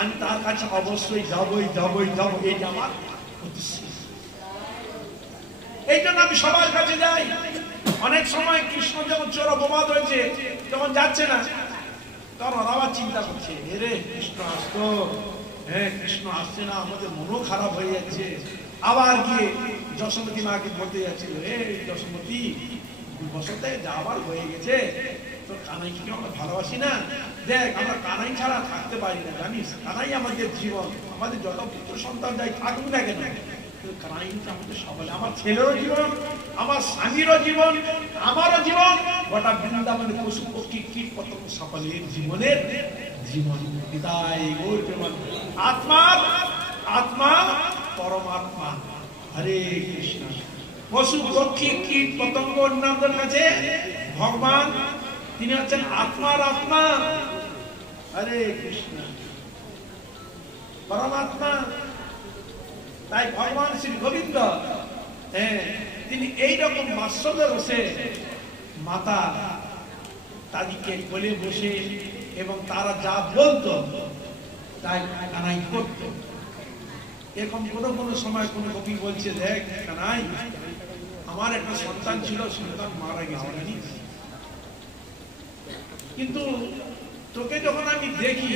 আমি তার কাছে অবশ্যই যাবই যাবই যাবো, এই আমার প্রতিশ্রুতি। এই জন্য আমি সবার কাছে যাই। অনেক সময় কৃষ্ণ যখন চোর অপবাদ হয়েছে, যখন যাচ্ছে না, তখন আবার চিন্তা করছে, এরে কৃষ্ণ আসতো, হ্যাঁ কৃষ্ণ আসছে না, আমাদের মনও খারাপ হয়ে যাচ্ছে। আবার গিয়ে যশোমতী মাকে বলতে যাচ্ছিল, এ যশোমতী, বসতে যাবার হয়ে গেছে, তো কানাইকে আমরা ভালোবাসি না, দেখ আমরা কানাই ছাড়া থাকতে পারি না, জানিস কানাই আমাদের জীবন, আমাদের যত পুত্র সন্তান যাই থাকুক না কেন, কানাই আমাদের সকলে, আমার ছেলেরও জীবন, আমার স্বামীরও জীবন, আমারও জীবন, গোটা বৃন্দাবনের পশু পক্ষী কীট পতঙ্গ সকলের জীবনের জীবন। হৃদয় গৌর প্রেম, আত্মা আত্মা পরমাত্মা, হরে কৃষ্ণ। পশু পক্ষী কীট পতঙ্গ অন্যদের কাছে ভগবান তিনি হচ্ছেন আত্মার আত্মা, হরে কৃষ্ণ, পরমাত্মা। তাই ভগবান শ্রী গোবিন্দ তিনি এইরকম বাৎসল্য রসে মাতা তাদেরকে কোলে বসে এবং তারা যা বলতো তাই কানাই করত। এরকম কোনো সময় কোন কবি বলছে, দেখ কানাই আমার একটা সন্তান ছিল, সন্তান মারা গেছে জানিস, কিন্তু তোকে যখন আমি দেখি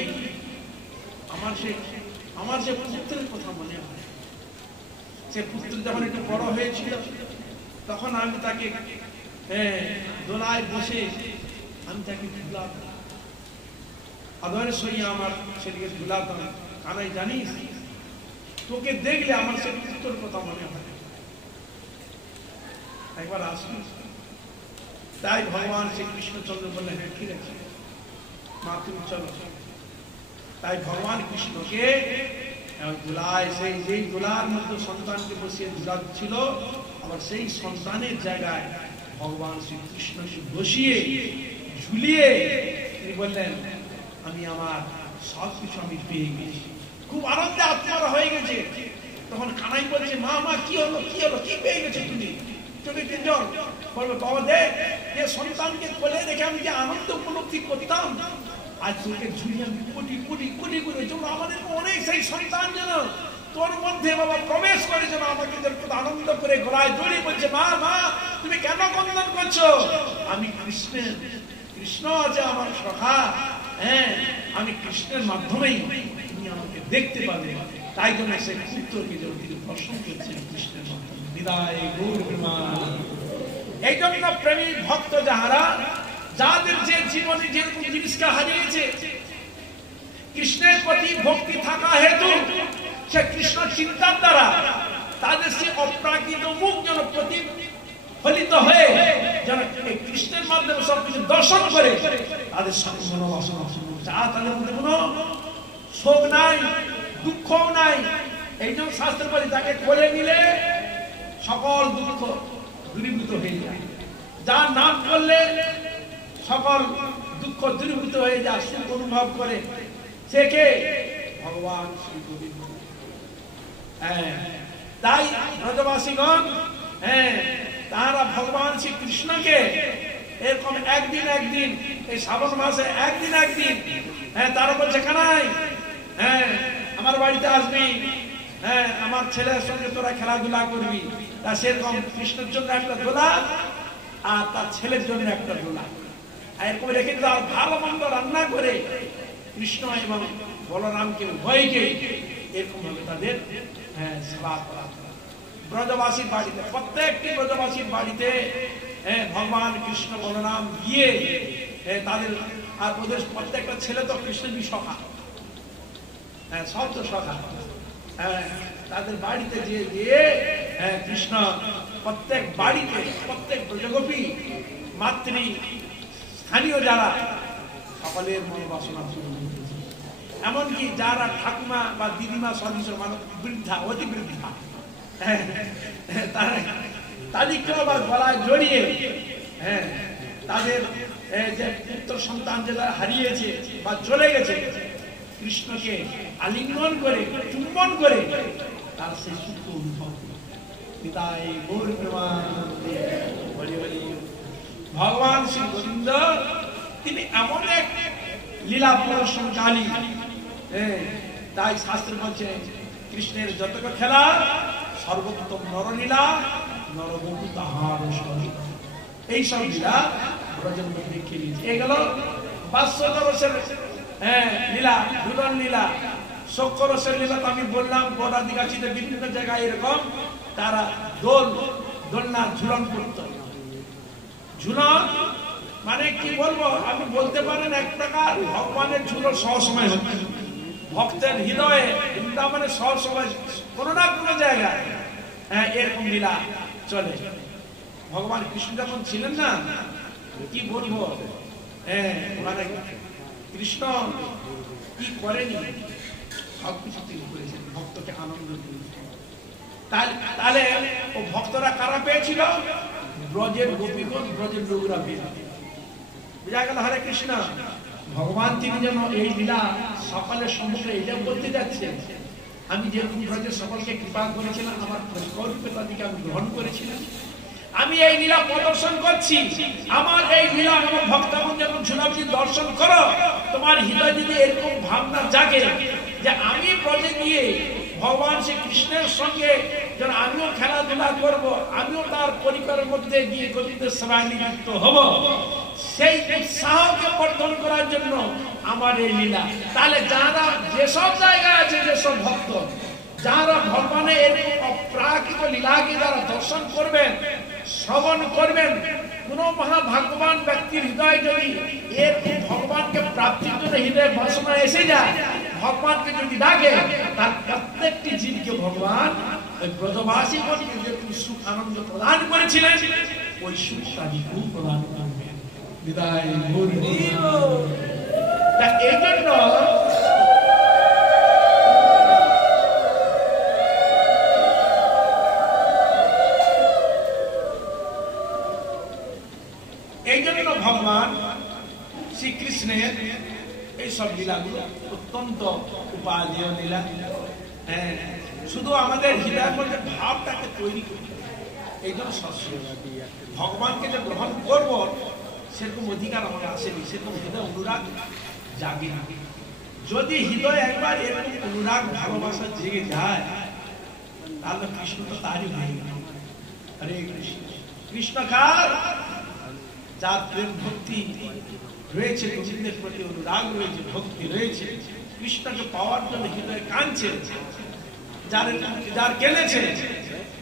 আমার সে পুত্রের কথা মনে হয়। সে পুত্র যখন একটু বড় হয়েছিল তখন আমি তাকে দোলায় বসে আমি তাকে ঝুলাতাম, আদরের সঙ্গে আমার সেদিকে ঝুলাতাম। কানাই জানিস তোকে দেখলে আমার সে পুত্রের কথা মনে হয়, একবার আসুন। তাই ভগবান শ্রী কৃষ্ণচন্দ্র বললেন, হ্যাঁ ঠিক আছে মা তুমি চলো। তাই ভগবান কৃষ্ণকে দোলায়, সেই যেই দোলার মধ্যে সন্তানকে বসিয়ে ঝুলাচ্ছিল, আবার সেই সন্তানের জায়গায় ভগবান শ্রীকৃষ্ণকে বসিয়ে ঝুলিয়ে তিনি বললেন, আমি আমার সবকিছু আমি পেয়ে গেছি, খুব আনন্দে আত্মহারা হয়ে গেছে। তখন কানাই বলছে, মা মা কি হলো কি হলো, কি পেয়ে গেছে তুমি? চোখে জল বলবে, বাবা দেখ যে সন্তানকে কোলে রেখে আমি যে আনন্দ উপলব্ধি করতাম, আজ তোকে ঝুলিয়ে আমি কোটি কোটি কোটি করে আমাদের অনেক সেই সন্তান যেন তোর মধ্যে বাবা প্রবেশ করে, যেন আমাকে আনন্দ করে গলায় জড়িয়ে বলছে, মা মা তুমি কেন বন্ধন করছো? আমি কৃষ্ণের, কৃষ্ণ আছে আমার সখা, হ্যাঁ আমি কৃষ্ণের মাধ্যমেই তুমি আমাকে দেখতে পাবে। তাই জন্য সেই পুত্রকে যখন তিনি দর্শন করছেন কৃষ্ণের মাধ্যমে। বিদায় গৌর প্রেমান। এই জন্য প্রেমী ভক্ত যাহারা, যাদের যে জীবনে যেরকম জিনিসকে হারিয়েছে, কৃষ্ণের প্রতি ভক্তি থাকা হেতু সে কৃষ্ণ চিন্তার দ্বারা তাদের সে অপ্রাকৃত মুখ যেন প্রতিফলিত হয়ে যেন কৃষ্ণের মাধ্যমে সবকিছু দর্শন করে, তাদের সব মনোবাসনা তাদের মধ্যে কোনো শোক নাই, দুঃখও নাই। এই জন্য শাস্ত্র বলে তাকে কোলে নিলে সকল দুঃখ দূরীভূত হয়ে যায়, যার নাম করলে সকল দুঃখ দূরীভূত হয়ে যায়, সুখ অনুভব করে, সে কে? ভগবান শ্রী গোবিন্দ। তাই ব্রজবাসীগণ তারা ভগবান শ্রী কৃষ্ণকে এরকম একদিন একদিন, এই শ্রাবণ মাসে একদিন একদিন তারা বলছে, কানাই আমার বাড়িতে আসবি, আমার ছেলের সঙ্গে তোরা খেলাধুলা করবি। তা সেরকম কৃষ্ণের জন্য একটা দোলা আর তার ছেলের জন্য একটা দোলা, এরকম রেখে আর ভালো মন্দ রান্না করে কৃষ্ণ এবং বলরামকে উভয়কে এরকম ভাবে তাদের সেবা করা। ব্রজবাসীর বাড়িতে, প্রত্যেকটি ব্রজবাসীর বাড়িতে ভগবান কৃষ্ণ বলরাম গিয়ে তাদের, আর ওদের প্রত্যেকটা ছেলে তো কৃষ্ণেরই সখা, সব তো সখা, তাদের বাড়িতে গিয়ে কৃষ্ণ প্রত্যেক বাড়িতে, প্রত্যেক ব্রজগোপী মাতৃ স্থানীয় যারা সকলের মনোবাসনা পূরণ করেছে। এমনকি যারা ঠাকুমা বা দিদিমা সদস্য মানে বৃদ্ধা, অতি বৃদ্ধা, তাদেরকে বা গলায় জড়িয়ে তাদের যে পুত্র সন্তান যারা হারিয়েছে বা চলে গেছে, কৃষ্ণকে আলিঙ্গন করে চুম্বন করে তার সেই সুখ অনুভব ভগবান শ্রী গোবিন্দ তিনি এমন এক লীলা প্রদর্শনকারী, তাই শাস্ত্র বলছে কৃষ্ণের যতটা খেলা সর্বোত্তম নরলীলা, নরবধূ তাহার সহিত। এইসব লীলা ব্রজের মধ্যে খেলিয়েছে। এগুলো বাৎসল্যরসের লীলা, ঝুলন লীলা, শোকরসের লীলা তো আমি বললাম গোটা দিঘাচিতে বিভিন্ন জায়গায় এরকম তারা দোলনার ঝুলন করত। ঝুলন মানে কি বলবো, আপনি বলতে পারেন এক প্রকার ভগবানের ঝুলন সবসময় হচ্ছে ভক্তের হৃদয়ে, বৃন্দাবনে সবসময় কোনো না কোনো জায়গায় এরকম লীলা চলে। ভগবান কৃষ্ণ যখন ছিলেন না, কি বলবো, মানে কৃষ্ণ কি করেনি, সবকিছু তিনি করেছেন ভক্তকে আনন্দ দিয়েছেন। তাহলে ও ভক্তরা কারা পেয়েছিল? ব্রজের গোপীগণ, ব্রজের লোকরা পেয়েছিল। বুঝা গেল? হরে কৃষ্ণ। ভগবান তিনি যেন এই লীলা সকলের সম্মুখে এটা বলতে যাচ্ছেন, আমি যেরকম ব্রজের সকলকে কৃপা করেছিলাম, আমার পরিকল্পিত তাদেরকে আমি গ্রহণ করেছিলাম, আমি এই লীলা প্রদর্শন করছি। আমার এই লীলা আমার ভক্তগণ যখন শুনাবি দর্শন করো, তোমার হৃদয় যদি এরকম ভাবনা জাগে যে আমি ব্রজে গিয়ে ভগবান শ্রী কৃষ্ণের সঙ্গে যেন আমিও খেলাধুলা করব, আমিও তার পরিবারের মধ্যে গিয়ে গোবিন্দের সেবায় নিযুক্ত হব, সেই উৎসাহকে বর্ধন করার জন্য আমার এই লীলা। তাহলে যারা যেসব জায়গায় আছে, যেসব ভক্ত যারা ভগবানের এরকম অপ্রাকৃত লীলাকে যারা দর্শন করবেন, শ্রবণ করবেন, কোন মহাভাগ্যবান ব্যক্তির হৃদয় যদি এর ভগবানকে প্রাপ্তির জন্য হৃদয় বাসনা এসে যায়, ভগবানকে যদি ডাকে, তার প্রত্যেকটি জীবকে ভগবান ওই ব্রজবাসী যে সুখ আনন্দ প্রদান করেছিলেন, ওই সুখ তাদেরকেও প্রদান করবেন। বিদায় এই জন্য ভগবান শ্রীকৃষ্ণের এইসব লীলাগুলো অত্যন্ত উপাদেয় লীলা। শুধু আমাদের হৃদয়ের মধ্যে ভাবটাকে তৈরি করতে, এই জন্য ভগবানকে যে গ্রহণ করব সেরকম অধিকার আমাদের আসেনি, সেরকম হৃদয় অনুরাগ জাগে না। যদি হৃদয় একবার এরকম অনুরাগ ভালোবাসা জেগে যায়, তাহলে কৃষ্ণ তো তারই ভাই। হরে কৃষ্ণ। কৃষ্ণ কার? যার প্রেম ভক্তি রয়েছে, গোবিন্দের প্রতি অনুরাগ রয়েছে, ভক্তি রয়েছে, কৃষ্ণকে পাওয়ার জন্য হৃদয় কাঁদছে, যার কেনেছে,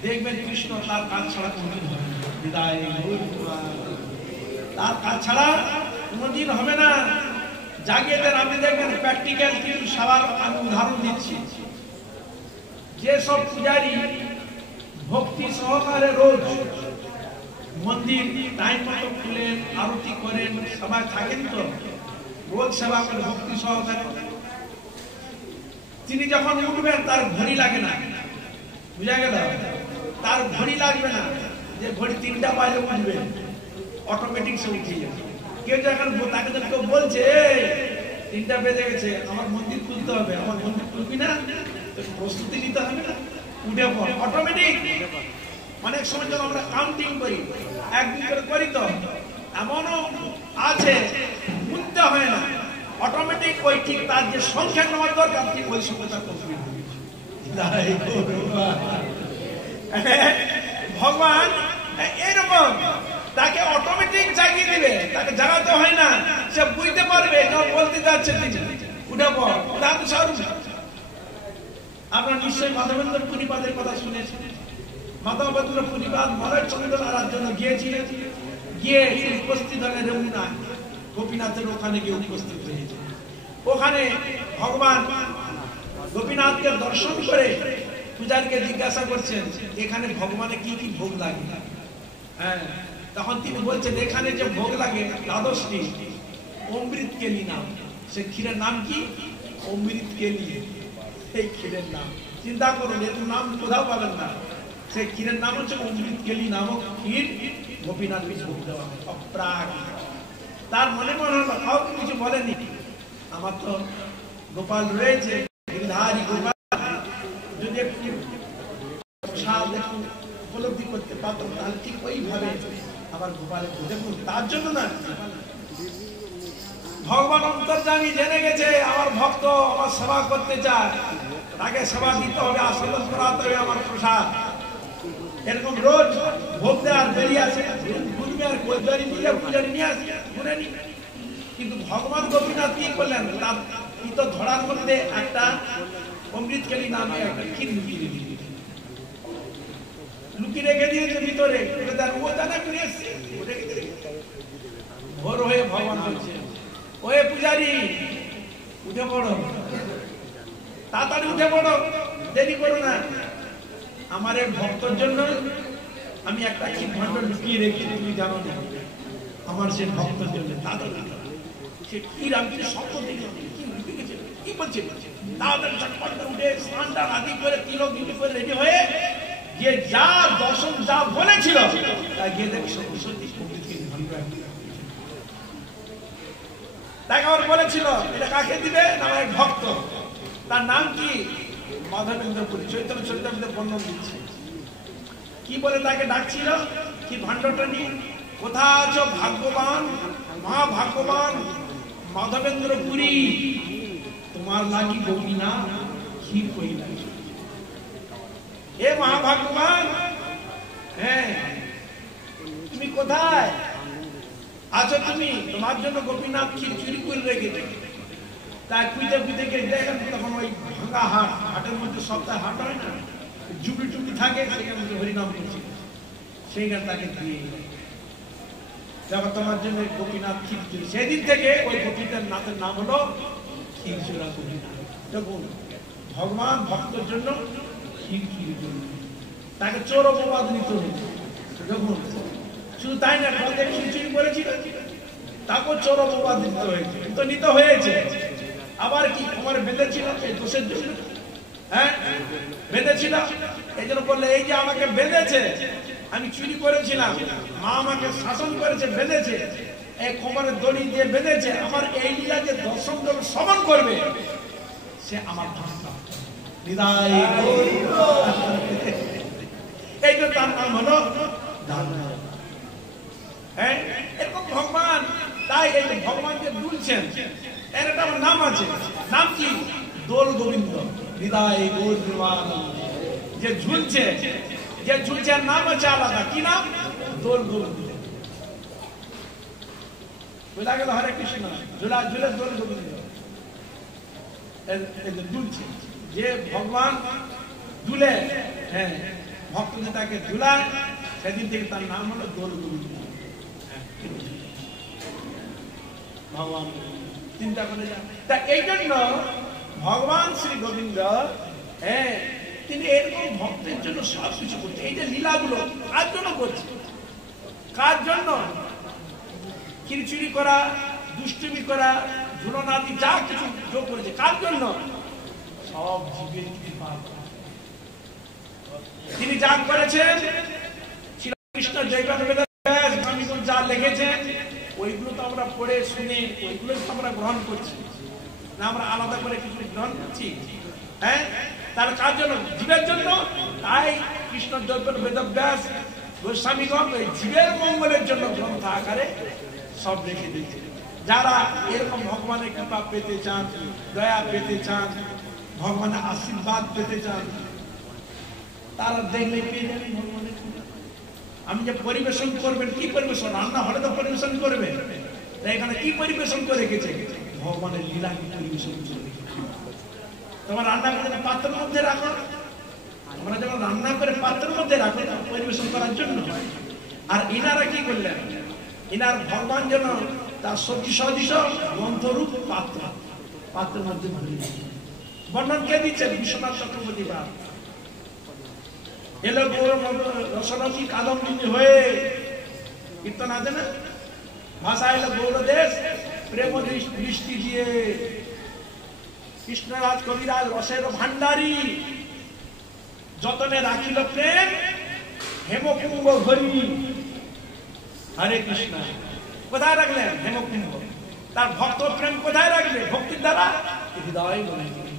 দেখবেন কৃষ্ণ তার কাজ ছাড়া কোনদিন হবে না। বিদায় তার কাজ ছাড়া কোনদিন হবে না। জাগিয়ে দেন। আপনি দেখবেন প্র্যাকটিক্যাল কিছু সবার আমি উদাহরণ দিচ্ছি। যেসব পূজারী ভক্তি সহকারে রোজ মন্দির টাইম মতো খুলেন, আরতি করেন, সবাই থাকেন তো, রোজ সেবা করে ভক্তি সহকারে, তিনি যখন উঠবেন তার ঘড়ি লাগে না। বুঝা গেল? তার ঘড়ি লাগবে না যে ঘড়ি 3টা বাজে উঠবে, অটোমেটিক সে উঠে যাবে। কেউ যখন তাকে কেউ বলছে 3টা বেজে গেছে, আমার মন্দির খুলতে হবে, আমার মন্দির খুলবি না, প্রস্তুতি নিতে হবে না, উঠে পড়, অটোমেটিক। অনেক সময় যখন আমরা কাউন্টিং করি, 1-2 করে করি, তো এমনও আছে বুঝতে হয় না, অটোমেটিক ওই ঠিক তার যে সংখ্যা নেওয়ার দরকার ঠিক ওই সংখ্যাটা কমপ্লিট হবে। ভগবান এরকম তাকে অটোমেটিক জাগিয়ে দিবে, তাকে জাগাতে হয় না, সে বুঝতে পারবে যখন বলতে যাচ্ছে তিনি উঠে পড়, উদাহরণস্বরূপ আপনারা নিশ্চয়ই মাধবেন্দ্র পুরীপাদের কথা শুনেছেন। মাধবেন্দ্র পরিবার মলয় চন্দ্রার জন্য গিয়েছিলেন, গিয়ে উপস্থিত হলেন যমুনা গোপীনাথের ওখানে গিয়ে উপস্থিত হয়েছে। ওখানে ভগবান গোপীনাথকে দর্শন করে পূজারীকে জিজ্ঞাসা করছেন এখানে ভগবানের কি কি ভোগ লাগে। হ্যাঁ, তখন তিনি বলছেন এখানে যে ভোগ লাগে দ্বাদশটি, অমৃত কেলি নাম। সে ক্ষীরের নাম কি? অমৃত কেলি। এই ক্ষীরের নাম চিন্তা করুন, এর নাম কোথাও পাবেন না। সেই ক্ষীরের নাম হচ্ছে অমৃত কেলি নামক ক্ষীর গোপীনাথকে ভোগ দেওয়া হয় অপ্রাকৃত। তার মনে মনে হলো কাউকে কিছু বলেনি, আমার তো গোপাল রয়েছে, গোপাল যদি একটু উপলব্ধি করতে পারতাম তাহলে ঠিক ওইভাবে আমার গোপালের দেখুন। তার জন্য না, ভগবান অন্তর্যামী জেনে গেছে আমার ভক্ত আমার সেবা করতে চায়, তাকে সেবা দিতে হবে, আস্বাদন করাতে হবে আমার প্রসাদ। এরকম রোজ ভোগ দেওয়ার বেরিয়ে আসে, পূজারি নিয়ে আসে, কিন্তু ভগবান গোপীনাথ কি করলেন, তার পিত ধরার মধ্যে একটা অমৃতকেলি নামে একটা ক্ষীর লুকিয়ে দিয়েছে, লুকিয়ে রেখে দিয়েছে ভিতরে। ও জানা করে এসছে, ভোর হয়ে ভগবান বলছে ওয়ে পূজারি উঠে পড়ো, তাড়াতাড়ি উঠে পড়ো, দেরি করো না। আমার এক ভক্তর জন্য আমি একটা ক্ষীর ভাণ্ড লুকিয়ে রেখেছি, তুমি জানো না। আমার সে ভক্তর জন্য তাড়াতাড়ি সে ক্ষীর আমি শব্দ দেখে কি বলছে, তাড়াতাড়ি চটপট উঠে স্নানটা আদি করে তিলক দিতে করে রেডি হয়ে গিয়ে যা দর্শন যা বলেছিল তা গিয়ে দেখি সত্যি তাকে আবার বলেছিল এটা কাকে দিবে না এক ভক্ত, তার নাম কি মাধবেন্দ্রপুরী। চৈতন্য চৈতন্য বর্ণন দিচ্ছে কি বলে তাকে ডাকছিল, কি ভাণ্ডটা নিয়ে কোথা আছো ভাগ্যবান মহাভাগ্যবান মাধবেন্দ্রপুরী, তোমার লাগি গোপীনা ক্ষীর কই লাগে। এ মহাভাগ্যবান, হ্যাঁ তুমি কোথায় আছো? তুমি তোমার জন্য গোপীনাথ ক্ষীর চুরি করে রেখেছে। তাই কুইতে কুইতে গিয়ে দেখেন তখন ওই ভাঙা হাট, হাটের মধ্যে সপ্তাহে হাট হয় না, জুবি টুবি থাকে, সেখানে মধ্যে হরিনাম করছে, সেইখানে তাকে দিয়ে দেখো তোমার জন্য গোপীনাথ ক্ষীর চুরি। সেদিন থেকে ওই গোপীনাথ নাথের নাম হলো ক্ষীর চোরা গোপীনাথ। দেখুন ভগবান ভক্তের জন্য ক্ষীর ক্ষীর জন্য তাকে চোর অপবাদ নিতে হয়েছে। দেখুন শুধু তাই না, ক্ষীর চুরি করেছিল তাকেও চোর অপবাদ নিতে হয়েছে, তো নিতে হয়েছে। আবার কি আমার বেঁধেছিল এই দোষের জন্য, হ্যাঁ বেঁধেছিল এই জন্য বললে এই যে আমাকে বেঁধেছে, আমি চুরি করেছিলাম, মা আমাকে শাসন করেছে, বেঁধেছে, এই কোমরের দড়ি দিয়ে বেঁধেছে, আমার এই লীলা যে দর্শন করবে শ্রবণ করবে সে আমার এই যে তার নাম হলো হ্যাঁ এরকম ভগবান। তাই এই যে ভগবানকে দুলছেন এর একটা নাম আছে, নাম কি দোল গোবিন্দ হৃদয় গৌর। যে ঝুলছে, যে ঝুলছে নাম আছে আলাদা, কি নাম? দোল গোবিন্দ। বোঝা গেল হরে কৃষ্ণ, ঝুলা ঝুলে দোল গোবিন্দ দুলছে। যে ভগবান দুলে, হ্যাঁ ভক্ত যে তাকে দুলায়, সেদিন থেকে তার নাম হলো দোল গোবিন্দ। ভগবান চিন্তা করে যান। তা এই জন্য ভগবান শ্রী গোবিন্দ, হ্যাঁ তিনি এরকম ভক্তের জন্য সব কিছু করছে। এই যে লীলাগুলো কার জন্য করছে? কার জন্য? খিরচুরি করা, দুষ্টুমি করা, ঝুলনাদি যা কিছু যোগ করেছে কার জন্য? সব জীবের কৃপা। তিনি যা করেছেন শ্রীকৃষ্ণ যা লিখেছেন ওইগুলো তো আমরা পড়ে শুনে ওইগুলো তো আমরা গ্রহণ করছি না, আমরা আলাদা করে কিছু গ্রহণ করছি। হ্যাঁ তার কার জন্য? জীবের জন্য। তাই কৃষ্ণ জৈবন বেদব্যাস গোস্বামীগণ ওই জীবের মঙ্গলের জন্য গ্রন্থ আকারে সব লিখে দিয়েছে। যারা এরকম ভগবানের কৃপা পেতে চান, দয়া পেতে চান, ভগবানের আশীর্বাদ পেতে চান, তারা দেখলে পেয়ে যাবেন ভগবানের কৃপা। আমি যে পরিবেশন করবেন, কি পরিবেশন? রান্না হলে তো পরিবেশন করবে, এখানে কি পরিবেশন করে রেখেছে? ভগবানের লীলা পরিবেশন করে। তোমার রান্না করে পাত্রের মধ্যে রাখো, আমরা যখন রান্না করে পাত্রের মধ্যে রাখো পরিবেশন করার জন্য, আর ইনারা কি করলেন, ইনার ভগবান যেন তার সবজি সদৃশ গ্রন্থরূপ পাত্রের মধ্যে বর্ণন কে দিচ্ছেন? বিশ্বনাথ চক্রবর্তী বাপ। এলো রসরসী কাদম্বিনী হয়ে, কীর্তন আছে না, ভাষা এলো গৌর দেশ প্রেম দৃষ্টি দিয়ে, কৃষ্ণরাজ কবিরাজ রসের ভান্ডারী, যতনে রাখিল প্রেম হেমকুম্ভ ভরি। হরে কৃষ্ণ কোথায় রাখলেন? হেমকুম্ভ। তার ভক্ত প্রেম কোথায় রাখবে? ভক্তির দ্বারা হৃদয় মন্দিরে,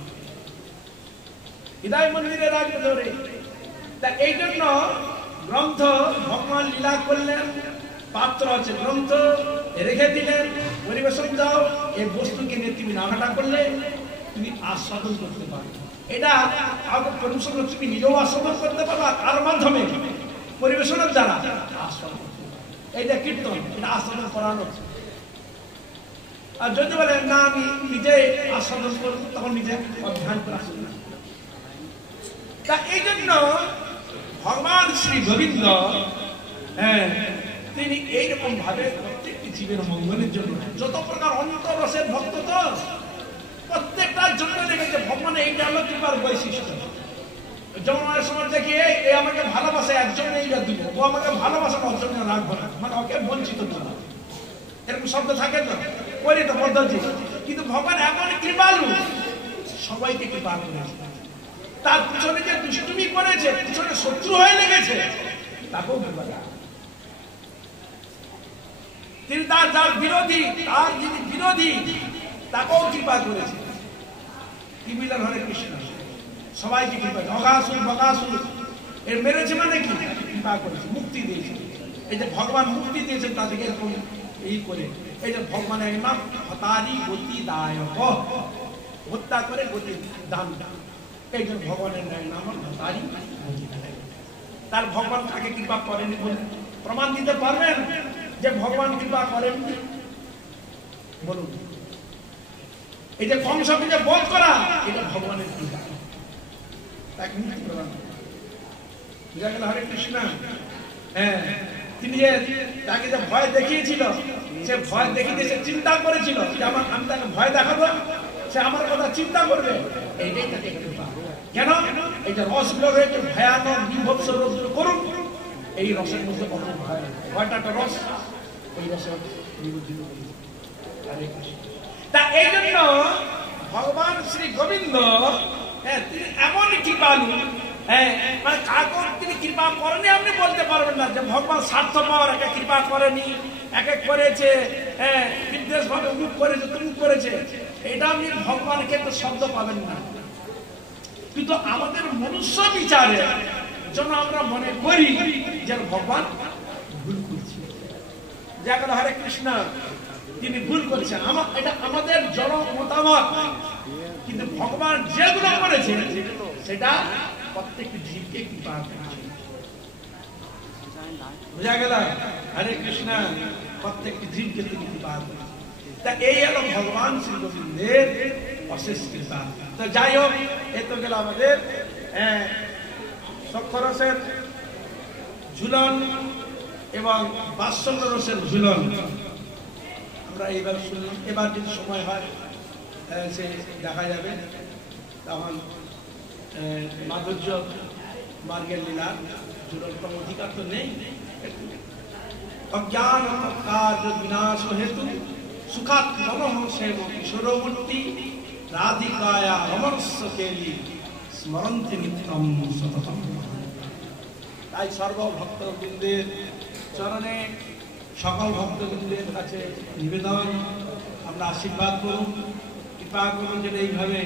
হৃদয় মন্দিরে রাখবে ধরে। তা এই জন্য গ্রন্থ ভগবান লীলা করলেন, পাত্র আছে গ্রন্থ রেখে দিলেন, পরিবেশন দাও। এই বস্তুকে নিয়ে তুমি নাড়াটা করলে তুমি আস্বাদন করতে পারো। এটা পরিবেশন তুমি নিজেও আস্বাদন করতে পারবা, কার মাধ্যমে? পরিবেশনের দ্বারা আস্বাদন। এইটা কীর্তন, এটা আস্বাদন করানো। আর যদি বলেন না আমি নিজে আস্বাদন করব, তখন নিজে অধ্যয়ন করা শুরু। তা এই জন্য ভগবান শ্রী গোবিন্দ তিনি এইরকম ভাবে প্রত্যেকটি জীবের মঙ্গলের জন্য যত প্রকার অন্তরসের ভক্ত, তো প্রত্যেকটার জন্য দেখেছে ভগবান এইটা হলো কৃপার বৈশিষ্ট্য। যেমন অনেক সময় দেখি এই আমাকে ভালোবাসে একজন এইটা দিব, ও আমাকে ভালোবাসা অর্জন রাখবো না, মানে ওকে বঞ্চিত করবো, এরকম শব্দ থাকে না, ওই তো পদ্ধতি। কিন্তু ভগবান এমন কৃপালু, সবাইকে কৃপা করেছে। তার পিছনে যে দুষ্টুমি করেছে, পিছনে শত্রু হয়ে লেগেছে, তাকেও কৃপা। তিনি তার যার বিরোধী, তার যিনি বিরোধী, তাকেও কৃপা করেছে। কি মিলেন? হরে কৃষ্ণ। সবাইকে কৃপা, অগাসুর বগাসুর এর মেরেছে মানে কি? কৃপা করেছে, মুক্তি দিয়েছে। এই যে ভগবান মুক্তি দিয়েছেন তাদেরকে এরকম এই করে, এই যে ভগবানের নাম হতারি গতি দায়ক, হত্যা করে গতি দান। এই জন্য ভগবানের নাম হতারি গতি দায়ক। তার ভগবান তাকে কৃপা করেনি বলে প্রমাণ দিতে পারবেন যে ভগবান কৃপা করেন? বলুন। এই যে কংসকে যে বধ করা, এটা ভগবানের কৃপা। তাকে মুক্তি প্রদান। বুঝা গেল? হরে কৃষ্ণ। হ্যাঁ, তিনি যে তাকে যে ভয় দেখিয়েছিল, সে ভয় দেখিয়ে সে চিন্তা করেছিল যে আমি তাকে ভয় দেখাবো, সে আমার কথা চিন্তা করবে। এইটাই তাকে কৃপা। কেন? এই যে রসগুলো রয়েছে ভয়ানক বিভৎস রৌদ্র করুন, এই রসের মধ্যে কোনো ভয় নেই। ভয়টা একটা রস, ওই রসের বিরুদ্ধে। তা এই জন্য ভগবান শ্রী গোবিন্দ তিনি এমন কৃপালু, মানে কাকে তিনি কৃপা করেনি আপনি বলতে পারবেন না যে ভগবান স্বার্থপর, একে কৃপা করেনি, একে করেছে, বিদ্বেষ ভাবে মুখ করেছে, তুমি করেছে, এটা আপনি ভগবানকে তো শব্দ পাবেন না। কিন্তু আমাদের মনুষ্য বিচারে জন্য আমরা মনে করি যে ভগবান ভুল করছে। যেগুলো হরে কৃষ্ণ তিনি ভুল করেছেন, এটা আমাদের জড় মতামত। কিন্তু ভগবান যেগুলো করেছেন সেটা প্রত্যেকটি জীবকে কৃপা করেছেন। বুঝা গেল? হরে কৃষ্ণ। প্রত্যেকটি জীবকে তিনি কৃপা করেছেন। তা এই হলো ভগবান শ্রী গোবিন্দের অশেষ কৃপা। তো যাই হোক, এ তো গেল আমাদের সক্ষরসের ঝুলন এবং বাৎসল্য রসের ঝুলন আমরা এইবার শুনলাম। এবার যদি সময় হয় সে দেখা যাবে, তখন মাধুর্য মার্গের লীলা ঝুলন কোনো অধিকার তো নেই। অজ্ঞান কাজ বিনাশ হেতু সুখাত মনঃ সেব কিশোরমূর্তি রাধিকায়া রমণস্য কেলি স্মরন্তি নিত্যম সততম। তাই সর্বভক্তবৃন্দের চরণে, সকল ভক্তবৃন্দের কাছে নিবেদন, আমরা আশীর্বাদ করুন, কৃপা করুন যেন এইভাবে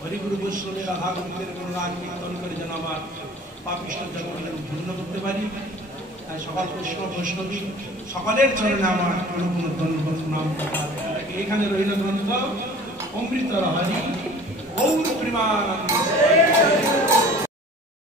হরিগুরু বৈষ্ণবের রাধা গোবিন্দের গুণগান কীর্তন করে যেন আমার পাপিষ্ঠ জগৎ পূর্ণ করতে পারি। তাই সকল বৈষ্ণব বৈষ্ণবী সকলের চরণে আমার নাম এখানে রইল গ্রন্থ অমৃত হরি গৌর প্রেমানন্দ।